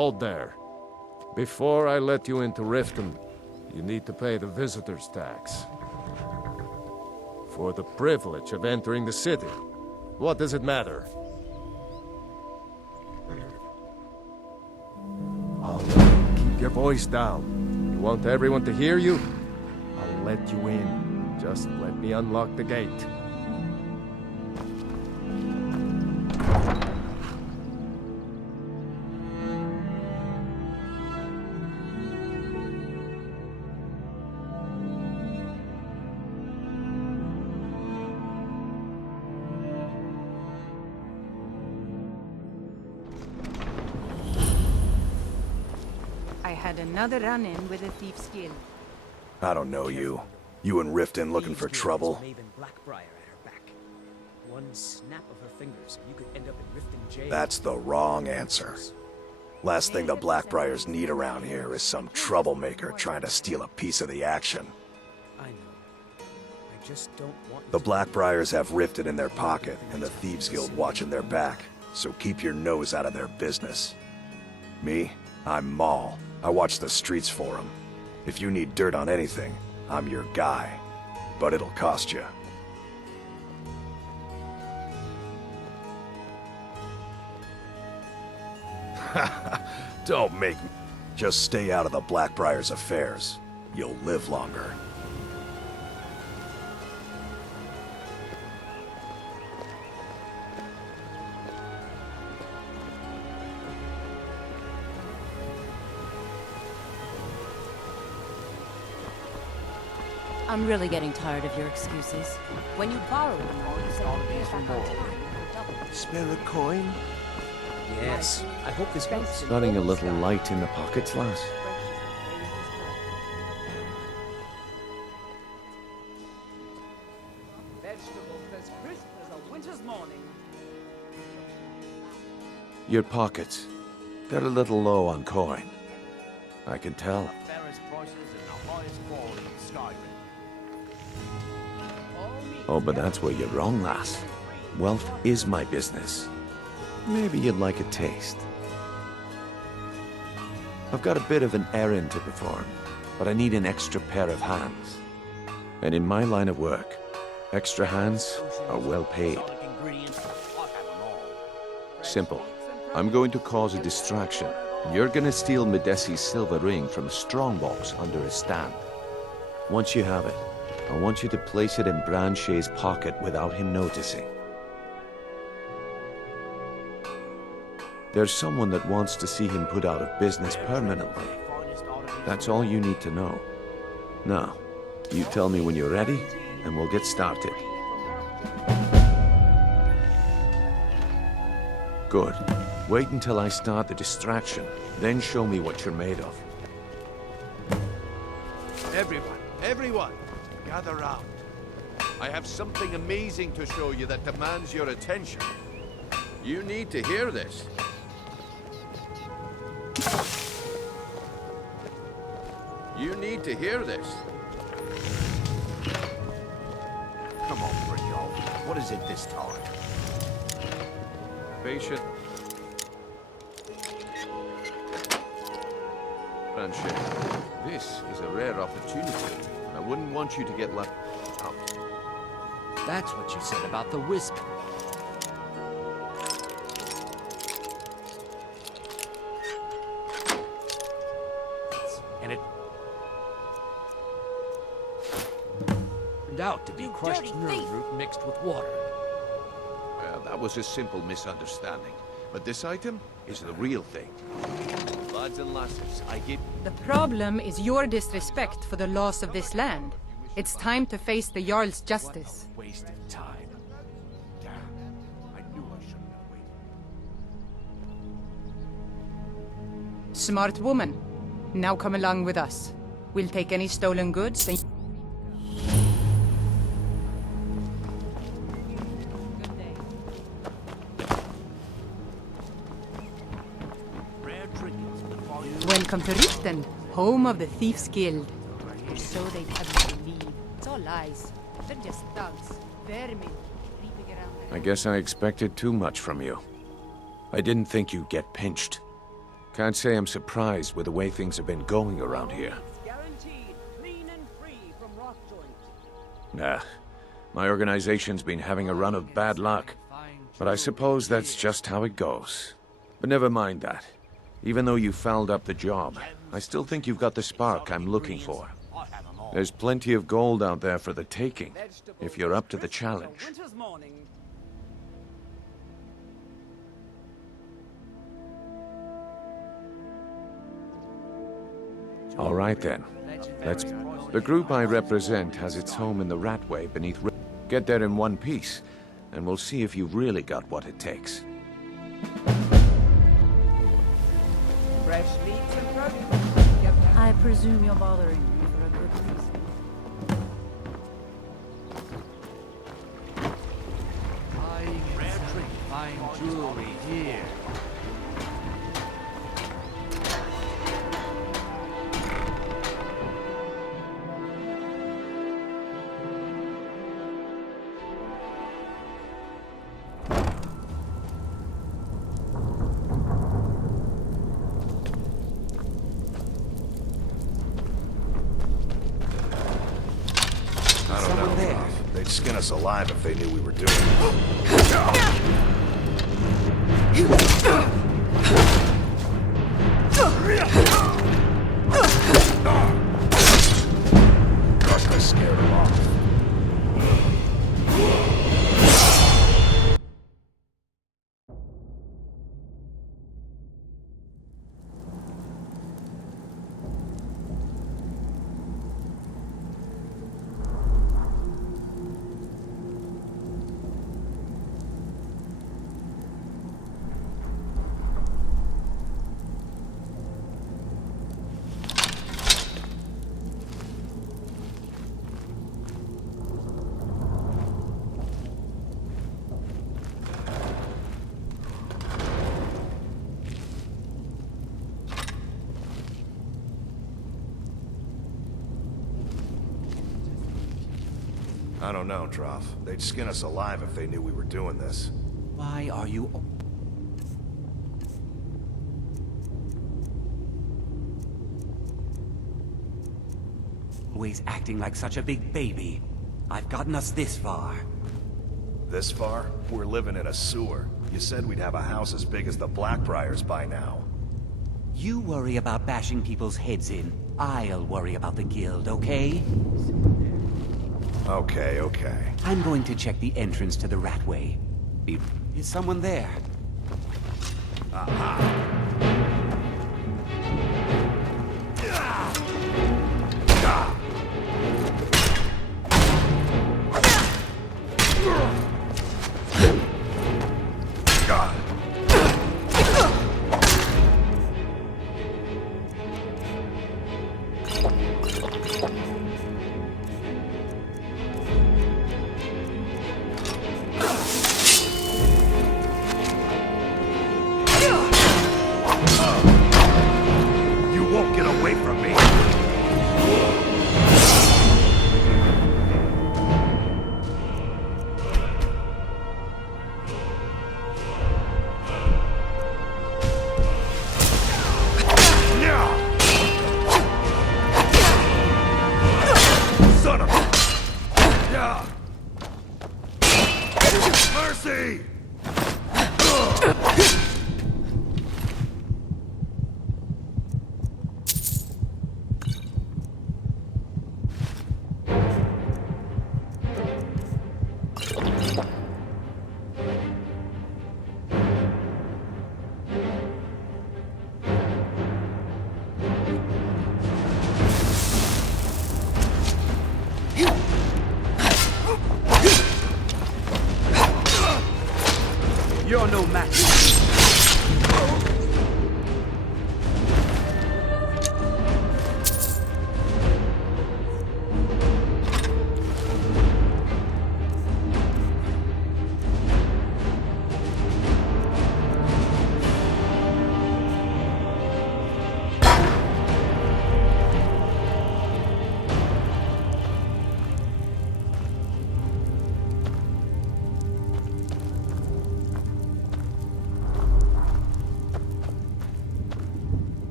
Hold there. Before I let you into Riften, you need to pay the visitor's tax. For the privilege of entering the city. What does it matter? Oh, keep your voice down. You want everyone to hear you? I'll let you in. Just let me unlock the gate. I had another run-in with a thief's guild. I don't know you. You and Riften looking for trouble? Blackbriar at her back. One snap of her fingers, and you could end up in Riften jail. That's the wrong answer. Last thing the Blackbriars need around here is some troublemaker trying to steal a piece of the action. I know. I just don't want... The Blackbriars have Riften in their pocket, and the Thieves Guild watching their back, so keep your nose out of their business. Me? I'm Maul. I watch the streets for them. If you need dirt on anything, I'm your guy. But it'll cost you. Don't make me. Just stay out of the Blackbriar's affairs. You'll live longer. I'm really getting tired of your excuses. When you borrow them, you say you pay back on time. Double. Spare a coin? Yes. I hope this helps. Running a little light in the pockets, lass. Vegetables as crisp as a winter's morning. Your pockets. They're a little low on coin. I can tell. Fairest prices and the highest quality in Skyrim. Oh, but that's where you're wrong, lass. Wealth is my business. Maybe you'd like a taste. I've got a bit of an errand to perform, but I need an extra pair of hands. And in my line of work, extra hands are well paid. Simple. I'm going to cause a distraction. You're gonna steal Medesi's silver ring from a strongbox under his stand. Once you have it, I want you to place it in Branche's pocket without him noticing. There's someone that wants to see him put out of business permanently. That's all you need to know. Now, you tell me when you're ready, and we'll get started. Good. Wait until I start the distraction, then show me what you're made of. Everyone, gather round. I have something amazing to show you that demands your attention. You need to hear this. You need to hear this. Come on, Brynjolf. What is it this time? Patient. Branche, this is a rare opportunity. I wouldn't want you to get left out. That's what you said about the wisp. And it turned out to be crushed nerve mixed with water. Well, that was a simple misunderstanding. But this item is the real thing. Lads and lasses, I give... The problem is your disrespect for the laws of this land. It's time to face the Jarl's justice. Waste of time. Damn. I knew I shouldn't have waited. Smart woman. Now come along with us. We'll take any stolen goods and... Welcome to Riften, home of the Thieves Guild. Or so they'd have you believe. It's all lies. They're just thugs. Vermin. Creeping around. I guess I expected too much from you. I didn't think you'd get pinched. Can't say I'm surprised with the way things have been going around here. Guaranteed clean and free from rock joint. Nah, my organization's been having a run of bad luck. But I suppose that's just how it goes. But never mind that. Even though you fouled up the job, I still think you've got the spark I'm looking for. There's plenty of gold out there for the taking, if you're up to the challenge. Winter's morning. All right then. Let's... The group I represent has its home in the Ratway beneath... Get there in one piece, and we'll see if you've really got what it takes. Fresh meats and produce. I presume you're bothering me for a good reason. Fine jewelry here. I don't know, Prof. They'd skin us alive if they knew we were doing it. Must have scared them off. I don't know, Troff. They'd skin us alive if they knew we were doing this. Why are you... always acting like such a big baby? I've gotten us this far. This far? We're living in a sewer. You said we'd have a house as big as the Blackbriars by now. You worry about bashing people's heads in. I'll worry about the guild, okay? Okay, okay. I'm going to check the entrance to the Ratway. Is someone there? Aha!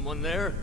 Someone there?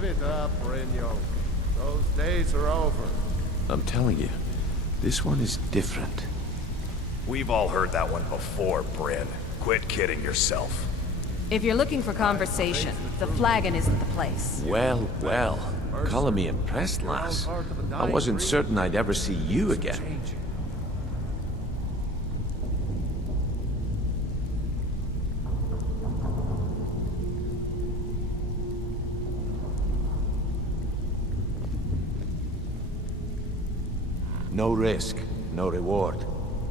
Give it up, Renyo. Those days are over. I'm telling you, this one is different. We've all heard that one before, Bryn. Quit kidding yourself. If you're looking for conversation, the flagon isn't the place. Well, well. Calling me impressed, lass. I wasn't certain I'd ever see you again. No risk, no reward.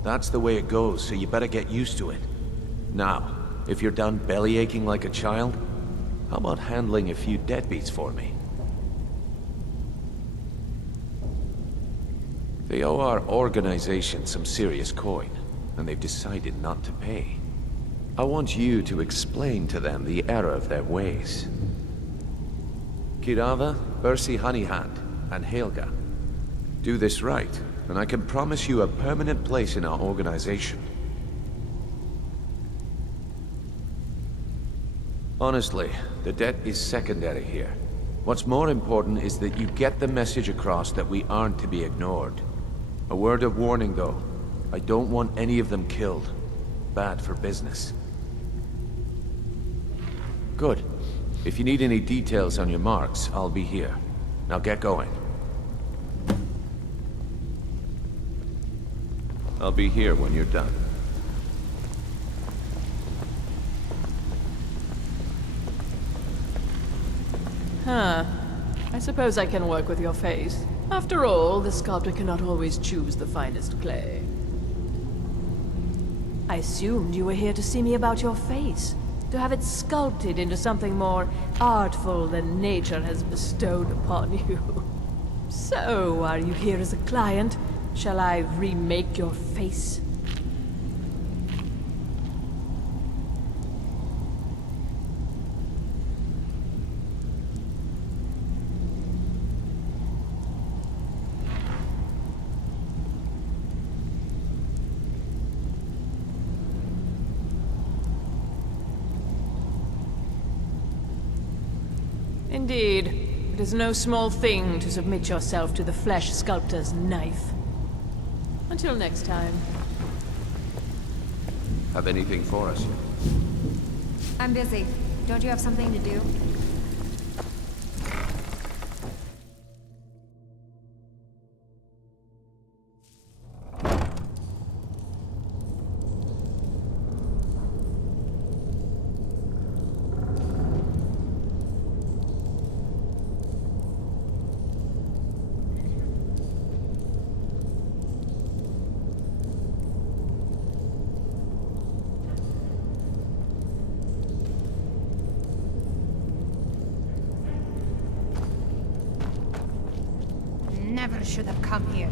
That's the way it goes, so you better get used to it. Now, if you're done bellyaching like a child, how about handling a few deadbeats for me? They owe our organization some serious coin, and they've decided not to pay. I want you to explain to them the error of their ways. Kirava, Bersi Honeyhand, and Helga. Do this right, and I can promise you a permanent place in our organization. Honestly, the debt is secondary here. What's more important is that you get the message across that we aren't to be ignored. A word of warning, though. I don't want any of them killed. Bad for business. Good. If you need any details on your marks, I'll be here. Now get going. I'll be here when you're done. Huh. I suppose I can work with your face. After all, the sculptor cannot always choose the finest clay. I assumed you were here to see me about your face. To have it sculpted into something more artful than nature has bestowed upon you. So, are you here as a client? Shall I remake your face? Indeed. It is no small thing to submit yourself to the flesh sculptor's knife. Until next time. Have anything for us? I'm busy. Don't you have something to do? Never should have come here.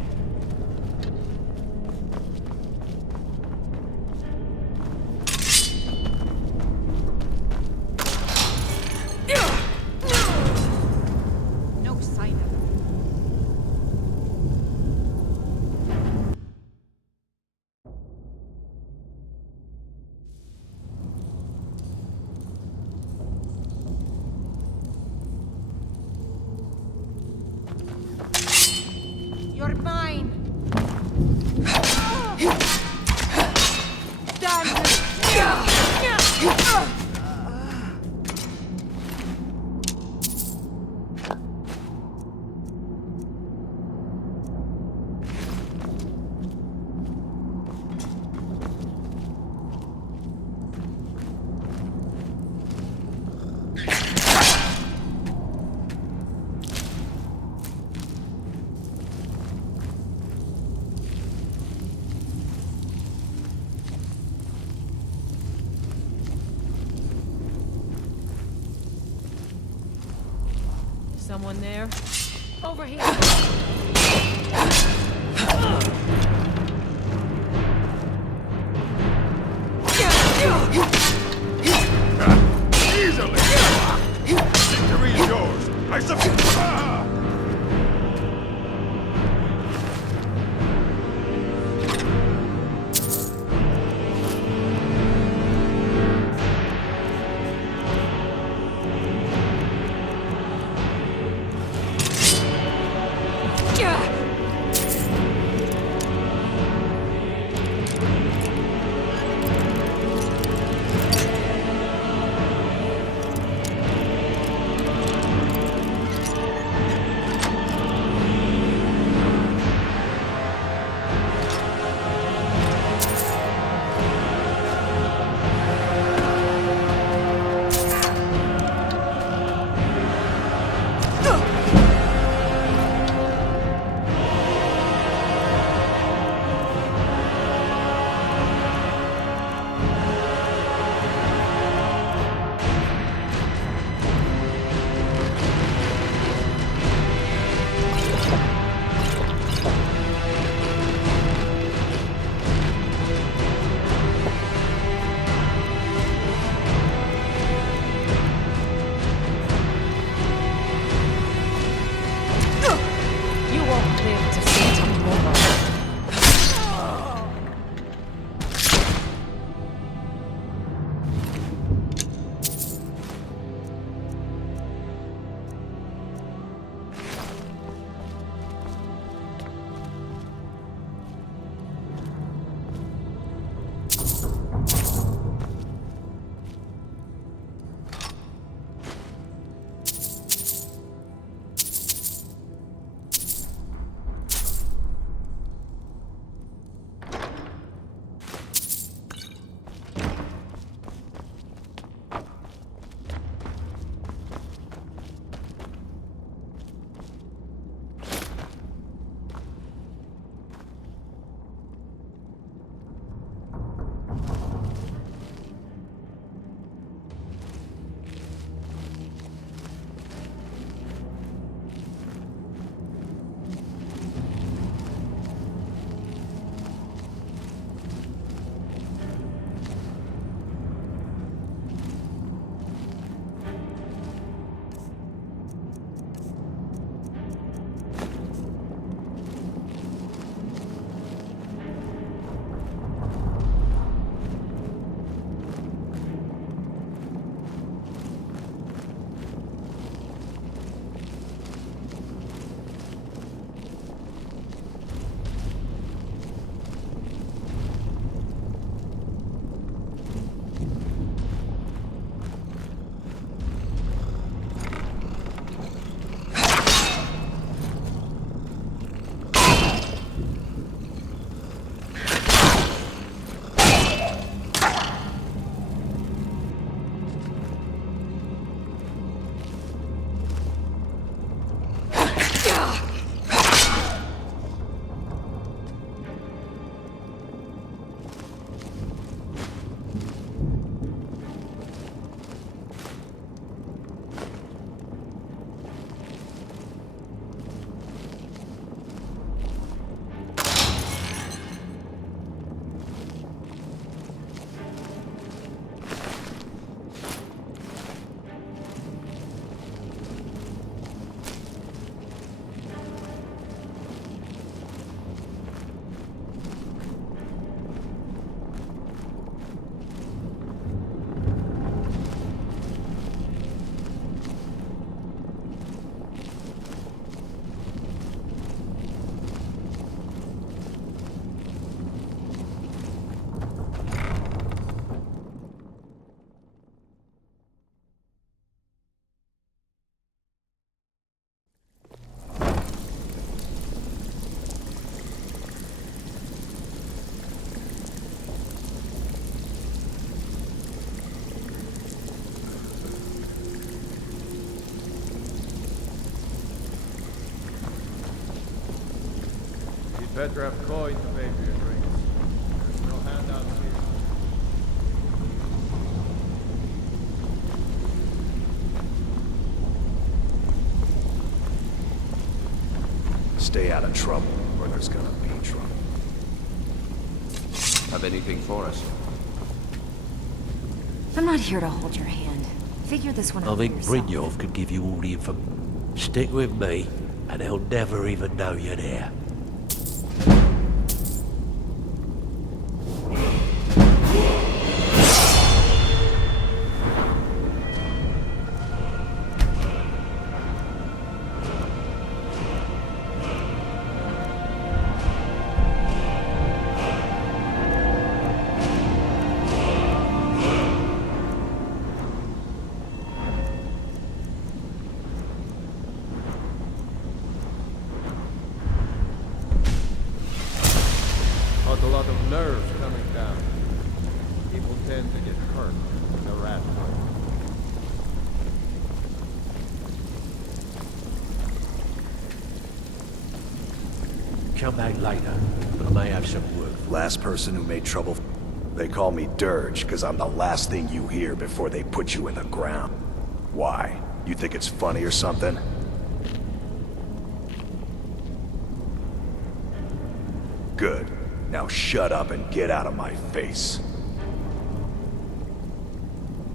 No sign of it. You're mine! Someone there? Over here! Easily! Victory is yours! I support. Better have coin to pay for your drinks. There's no handouts here. Stay out of trouble, or there's gonna be trouble. Have anything for us? I'm not here to hold your hand. Figure this one out I for think yourself. Brynjolf could give you all the info. Stick with me, and they'll never even know you're there. Not a lot of nerves coming down. People tend to get hurt in the rat fight. Come back later. I may have some work. Last person who made trouble. They call me Dirge, because I'm the last thing you hear before they put you in the ground. Why? You think it's funny or something? Good. Now shut up and get out of my face.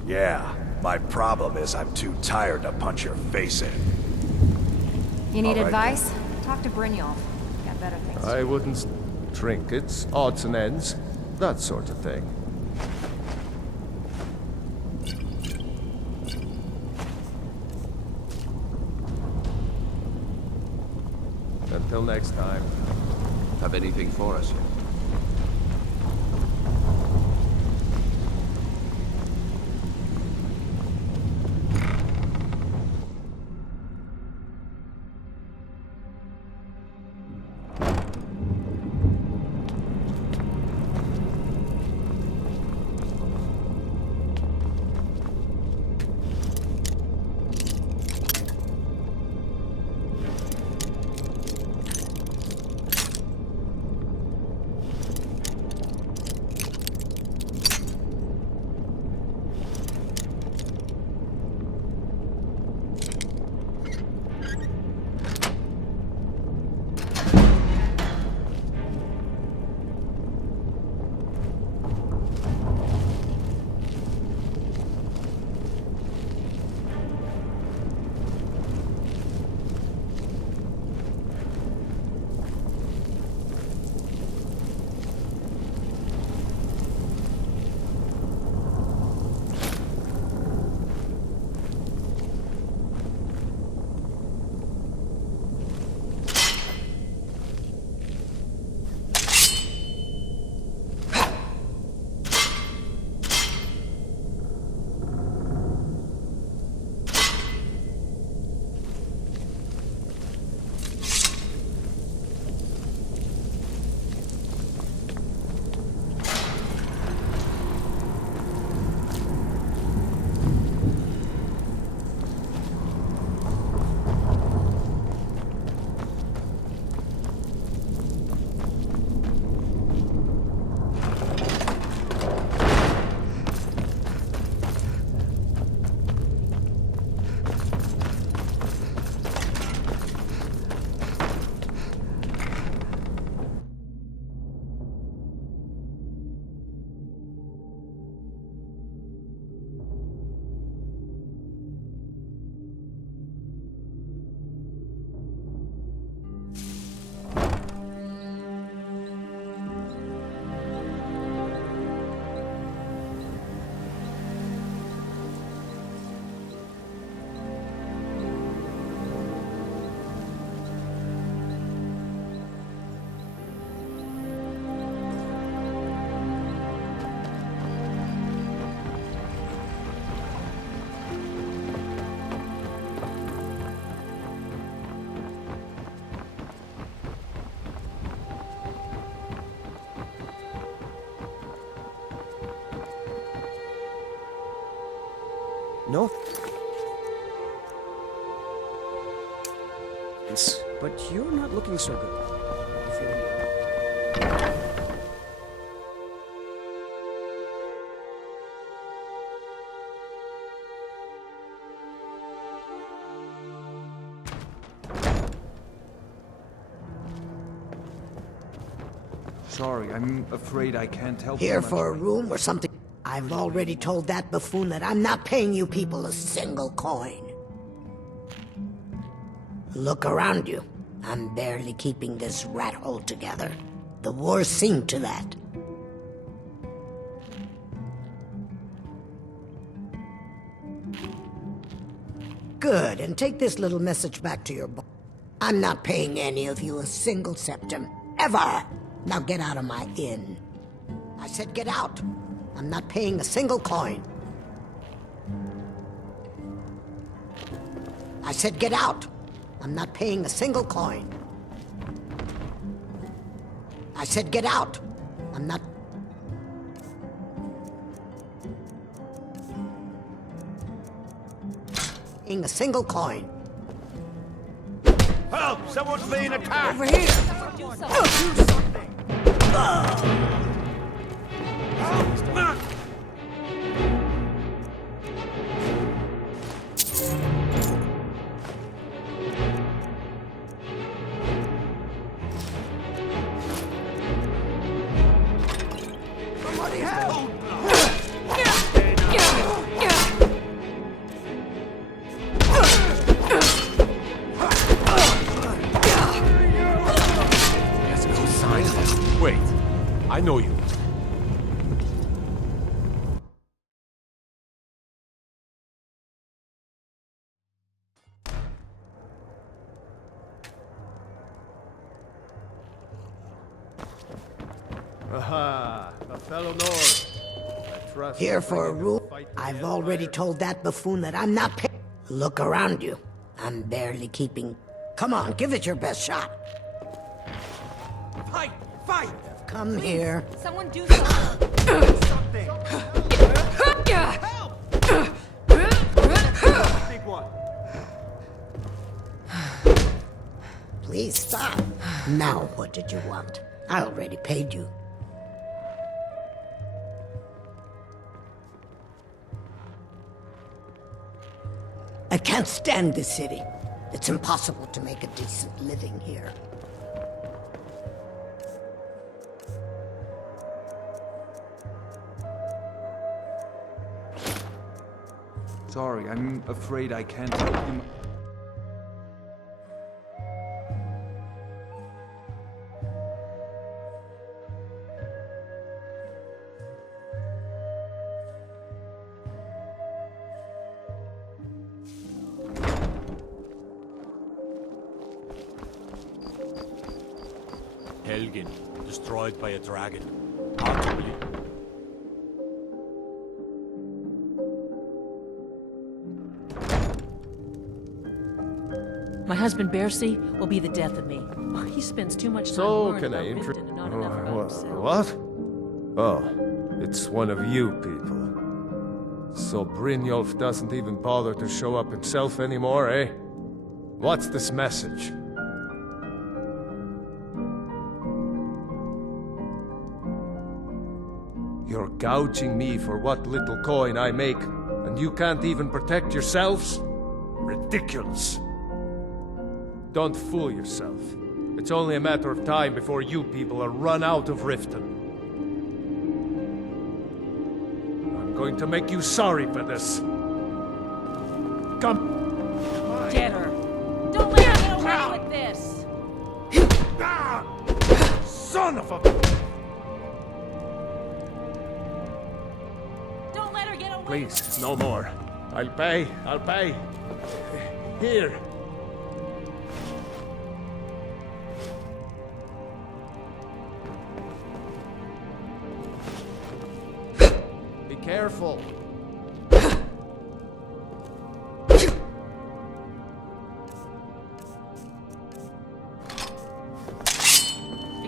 Yeah, my problem is I'm too tired to punch your face in. You need All right, advice? Talk to Brynjolf. Got better things. I wouldn't... trinkets, odds and ends, that sort of thing. Until next time. Have anything for us? No. But you're not looking so good. You feeling Sorry, I'm afraid I can't help you Here much. for a room or something? I've already told that buffoon that I'm not paying you people a single coin. Look around you. I'm barely keeping this rat hole together. The war's seen to that. Good, and take this little message back to your boss. I'm not paying any of you a single septim. Ever! Now get out of my inn. I said get out. I'm not paying a single coin. I said get out. I'm not paying a single coin. I said get out. I'm not... paying a single coin. Help! Someone's being attacked! Over here! Somebody help! Wait, I know you. Aha, a fellow Nord. I trust Here that for a I get to room? fight the I've Empire. already told that buffoon that I'm not paying. Look around you. I'm barely keeping... Come on, give it your best shot. Fight! Fight! Come here. Someone do something. Big one. Please stop. Now, what did you want? I already paid you. I can't stand this city. It's impossible to make a decent living here. Sorry, I'm afraid I can't help you. Helgen, destroyed by a dragon. Arguably. My husband Bercy will be the death of me. He spends too much time So, worrying can I about introduce... Riften and not enough about himself. What? Oh, it's one of you people. So Brynjolf doesn't even bother to show up himself anymore, eh? What's this message? You're gouging me for what little coin I make, and you can't even protect yourselves? Ridiculous. Don't fool yourself. It's only a matter of time before you people are run out of Riften. I'm going to make you sorry for this. Come. Get her. Don't let her get away with this. Son of a... Don't let her get away. Please, no more. I'll pay. I'll pay. Here. Be careful. They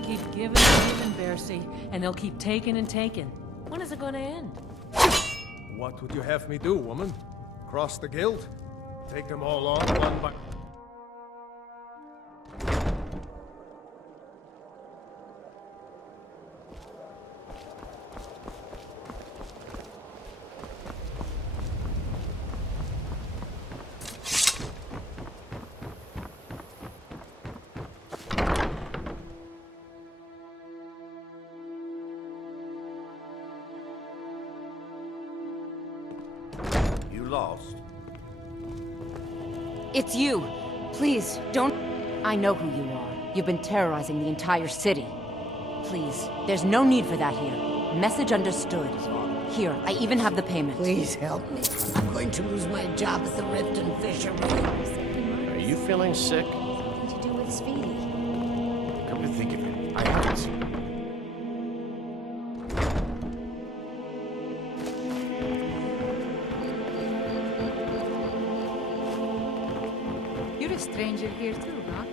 keep giving and giving, Bercy, and they'll keep taking and taking. When is it going to end? What would you have me do, woman? Cross the guild? Take them all on one by... lost? It's you. Please, don't... I know who you are. You've been terrorizing the entire city. Please, there's no need for that here. Message understood. Here, I even have the payment. Please help me. I'm going to lose my job at the Rift and Fishery. Are you feeling sick? Something to do with Speedy. Come to think of it, I haven't seen him. You're a stranger here too, huh?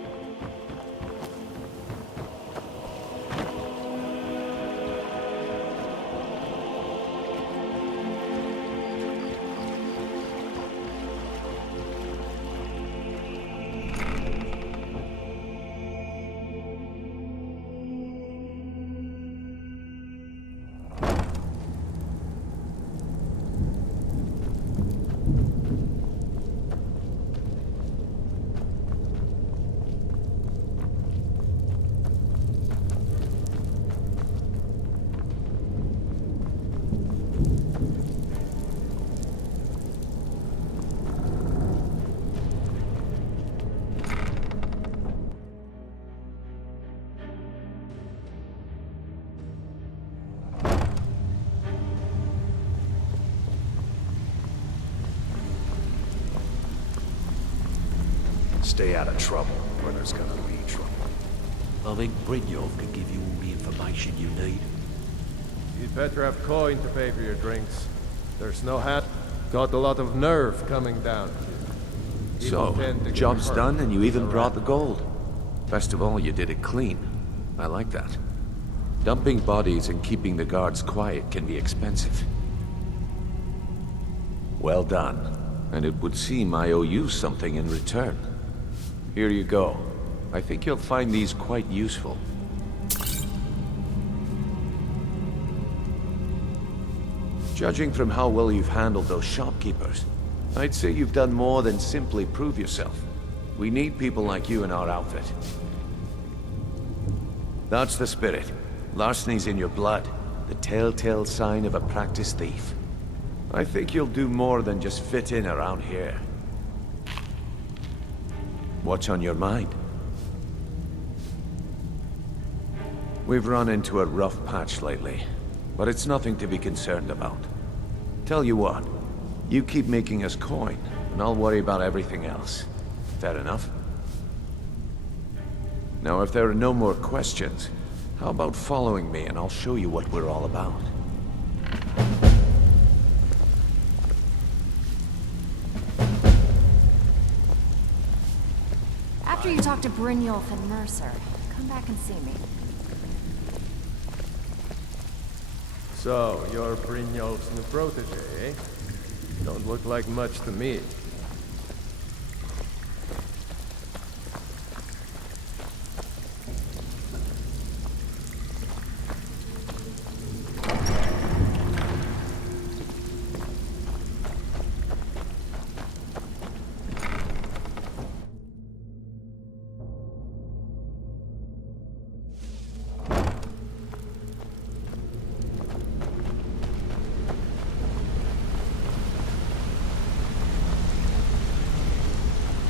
Stay out of trouble, where there's gonna be trouble. I think Brynjolf can give you all the information you need. You'd better have coin to pay for your drinks. There's no hat. Got a lot of nerve coming down here. People tend to So, get job's hurt. done and you even Around. brought the gold. Best of all, you did it clean. I like that. Dumping bodies and keeping the guards quiet can be expensive. Well done. And it would seem I owe you something in return. Here you go. I think you'll find these quite useful. Judging from how well you've handled those shopkeepers, I'd say you've done more than simply prove yourself. We need people like you in our outfit. That's the spirit. Larceny's in your blood, the telltale sign of a practiced thief. I think you'll do more than just fit in around here. What's on your mind? We've run into a rough patch lately, but it's nothing to be concerned about. Tell you what, you keep making us coin, and I'll worry about everything else. Fair enough? Now, if there are no more questions, how about following me and I'll show you what we're all about? After you talk to Brynjolf and Mercer, come back and see me. So, you're Brynjolf's new protege, eh? Don't look like much to me.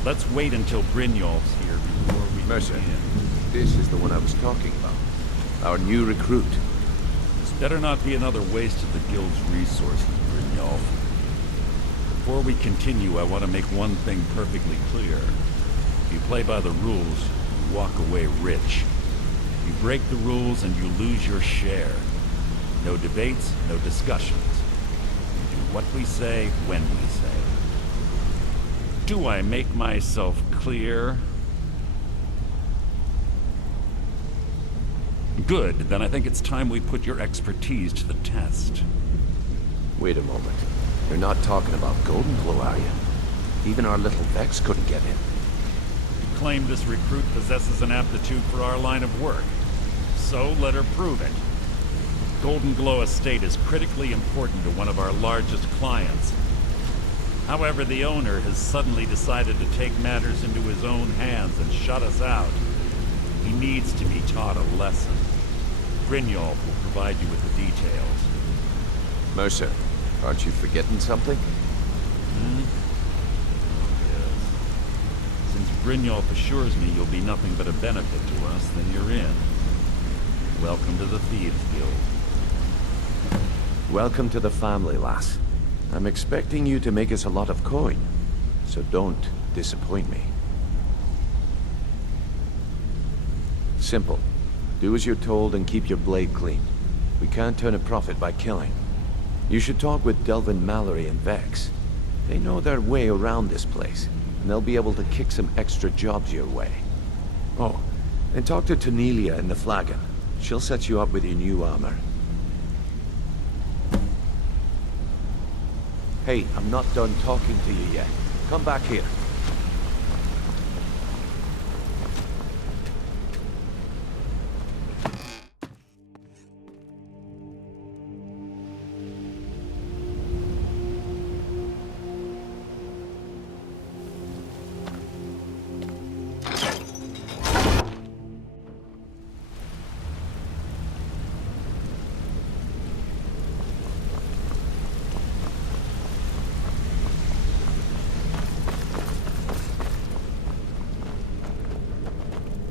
Let's wait until Brynjolf's here before we Mercer, begin. this is the one I was talking about. Our new recruit. This better not be another waste of the guild's resources, Brynjolf. Before we continue, I want to make one thing perfectly clear. If you play by the rules, you walk away rich. You break the rules and you lose your share. No debates, no discussions. We do what we say, when we say. Do I make myself clear? Good, then I think it's time we put your expertise to the test. Wait a moment. You're not talking about Golden Glow, are you? Even our little Vex couldn't get in. You claim this recruit possesses an aptitude for our line of work. So let her prove it. Golden Glow Estate is critically important to one of our largest clients. However, the owner has suddenly decided to take matters into his own hands and shut us out. He needs to be taught a lesson. Brynjolf will provide you with the details. Mercer, aren't you forgetting something? Hmm? Oh, yes. Since Brynjolf assures me you'll be nothing but a benefit to us, then you're in. Welcome to the Thieves Guild. Welcome to the family, lass. I'm expecting you to make us a lot of coin, so don't disappoint me. Simple. Do as you're told and keep your blade clean. We can't turn a profit by killing. You should talk with Delvin Mallory and Vex. They know their way around this place, and they'll be able to kick some extra jobs your way. Oh, and talk to Tanelia in the Flagon. She'll set you up with your new armor. Hey, I'm not done talking to you yet. Come back here.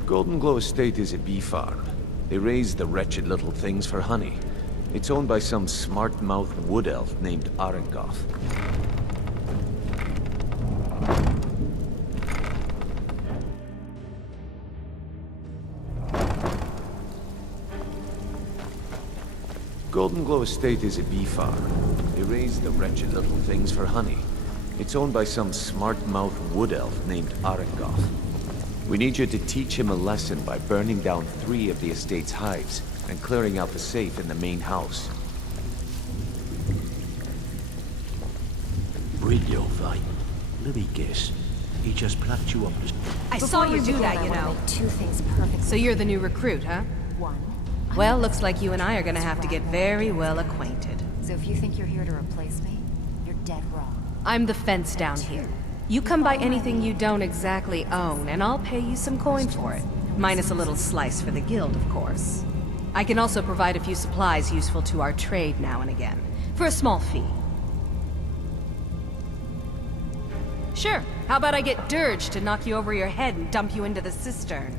Golden Glow Estate is a bee farm. They raise the wretched little things for honey. It's owned by some smart-mouthed wood elf named Arengoth. Golden Glow Estate is a bee farm. They raise the wretched little things for honey. It's owned by some smart-mouthed wood elf named Arengoth. We need you to teach him a lesson by burning down 3 of the estate's hives and clearing out the safe in the main house. Brynjolf, let me guess. He just plucked you up the... I saw you do that, you know. Two things perfect. So you're the new recruit, huh? One. Well, looks like you and I are gonna have to get very well acquainted. So if you think you're here to replace me, you're dead wrong. I'm the fence down here. You come by anything you don't exactly own, and I'll pay you some coin for it. Minus a little slice for the guild, of course. I can also provide a few supplies useful to our trade now and again, for a small fee. Sure, how about I get Dirge to knock you over your head and dump you into the cistern?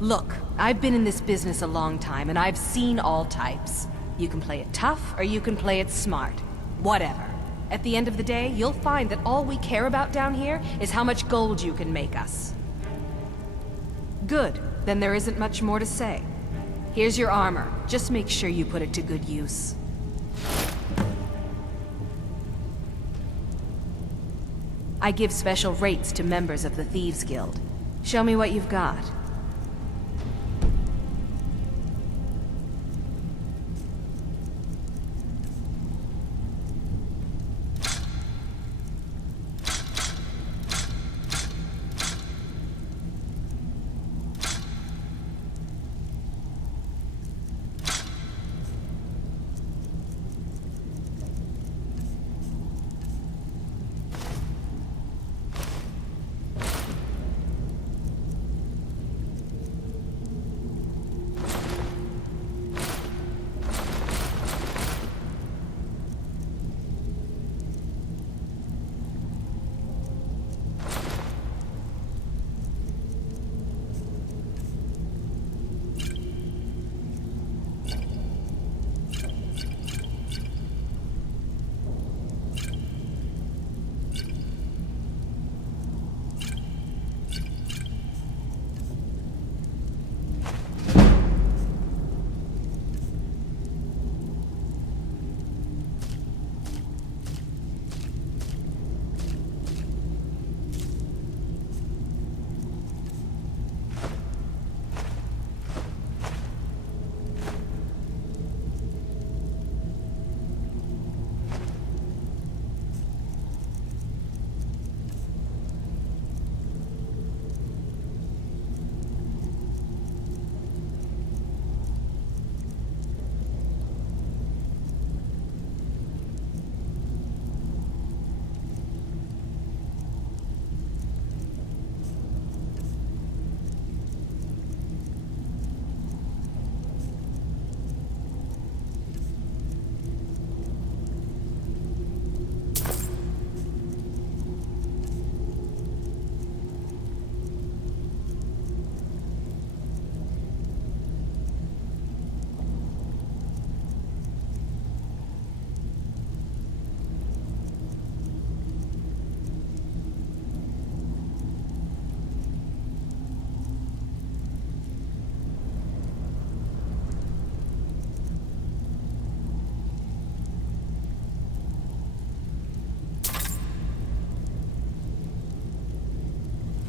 Look, I've been in this business a long time, and I've seen all types. You can play it tough, or you can play it smart. Whatever. At the end of the day, you'll find that all we care about down here is how much gold you can make us. Good. Then there isn't much more to say. Here's your armor. Just make sure you put it to good use. I give special rates to members of the Thieves Guild. Show me what you've got.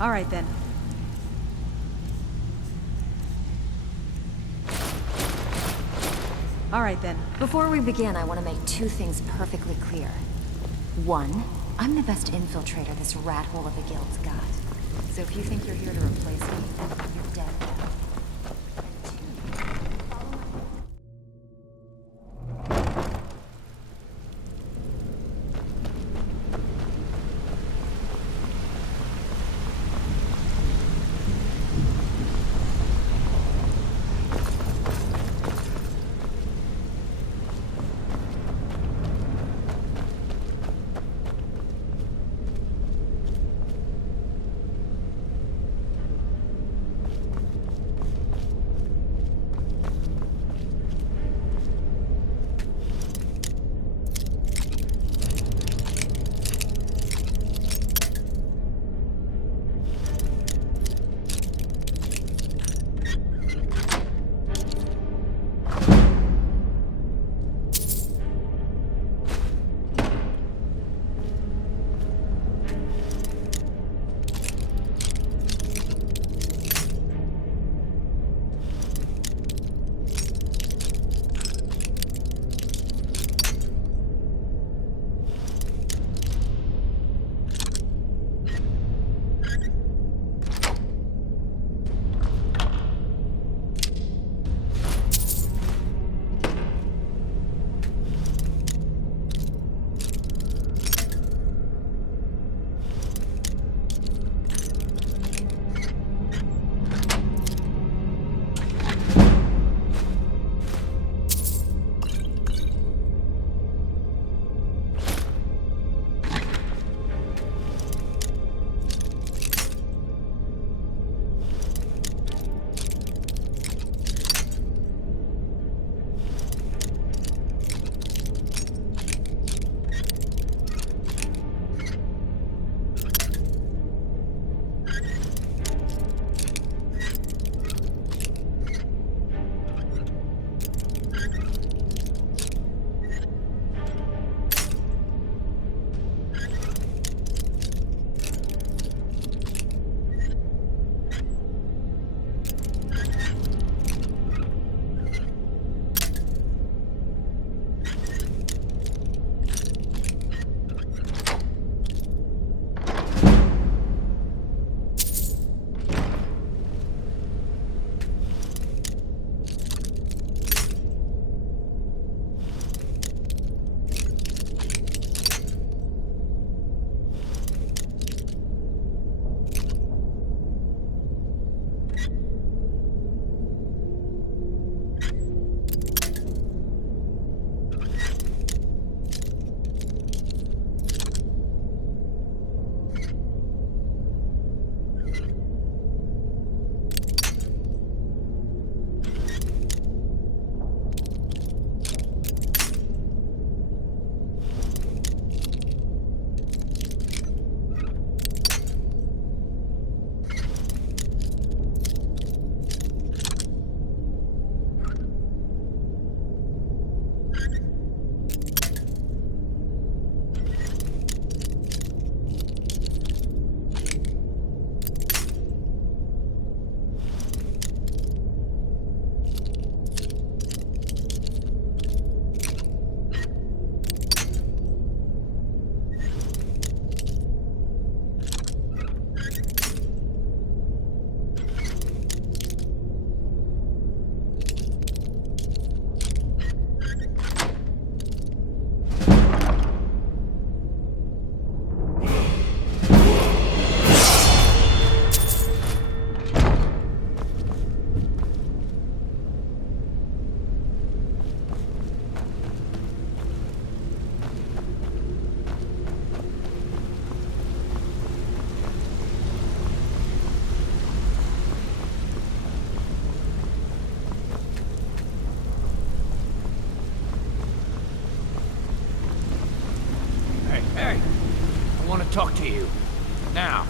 All right, then. All right, then. Before we begin, I want to make two things perfectly clear. One, I'm the best infiltrator this rat hole of a guild's got. So if you think you're here to replace me, you're dead. talk to you. Now.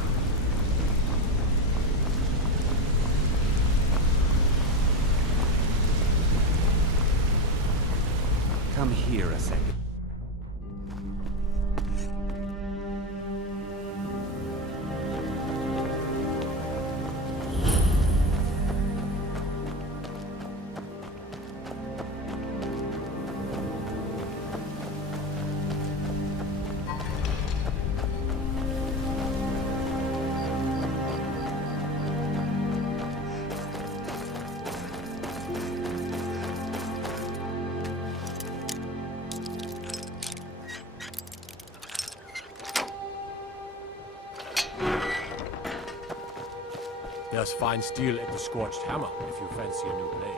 Come here a second. There's fine steel at the Scorched Hammer if you fancy a new blade.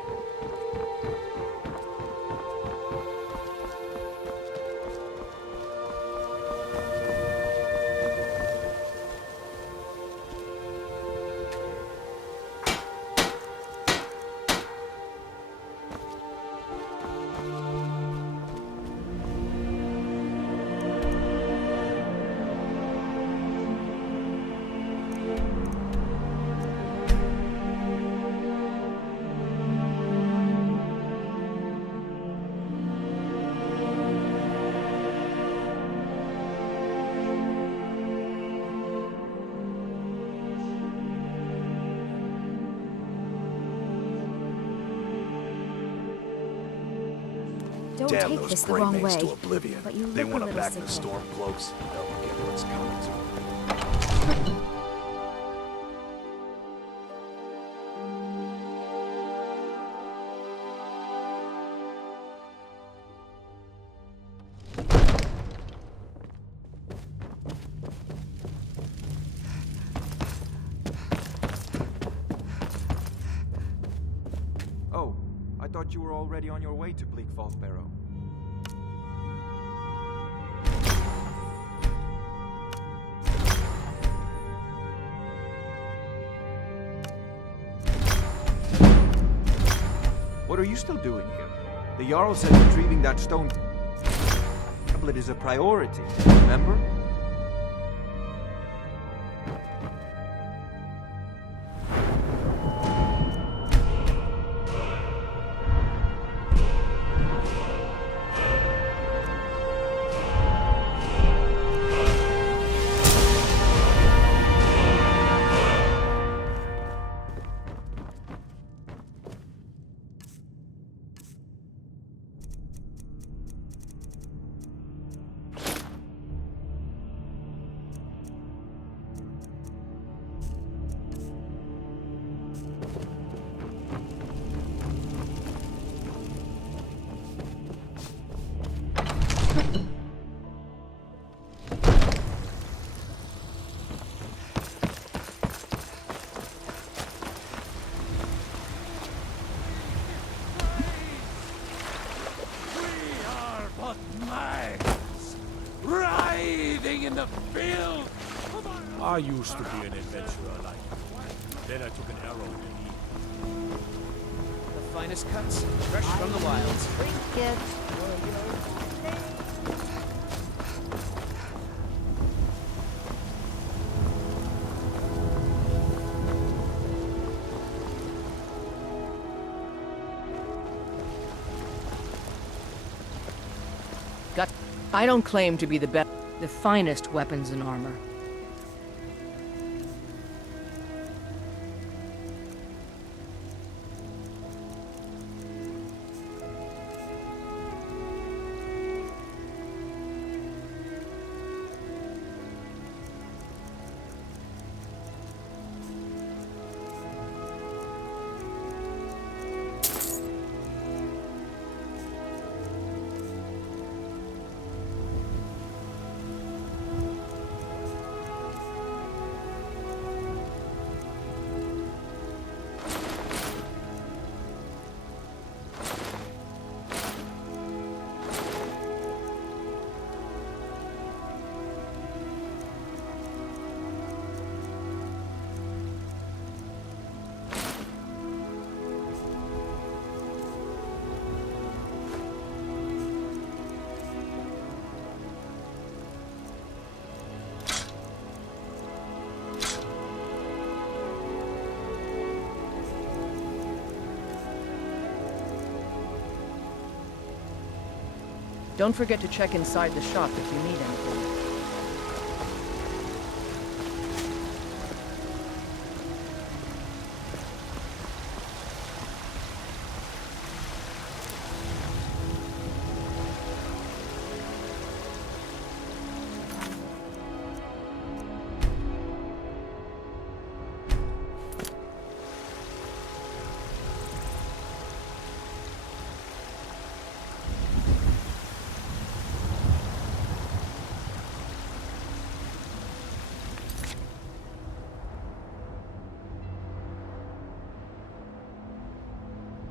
Don't Damn take those this the wrong Greymates way. to oblivion. But you They look want a them little back in the sickly. Stormcloaks. They'll get what's coming to them. Oh, I thought you were already on your way to Bleak Falls Barrow. What are you still doing here? The Jarl said retrieving that stone tablet is a priority, remember? Writhing in the field. I used to be an adventurer like you. Then I took an arrow in the knee. The finest cuts, fresh from the wilds. I don't claim to be the best, the finest weapons and armor. Don't forget to check inside the shop if you need anything.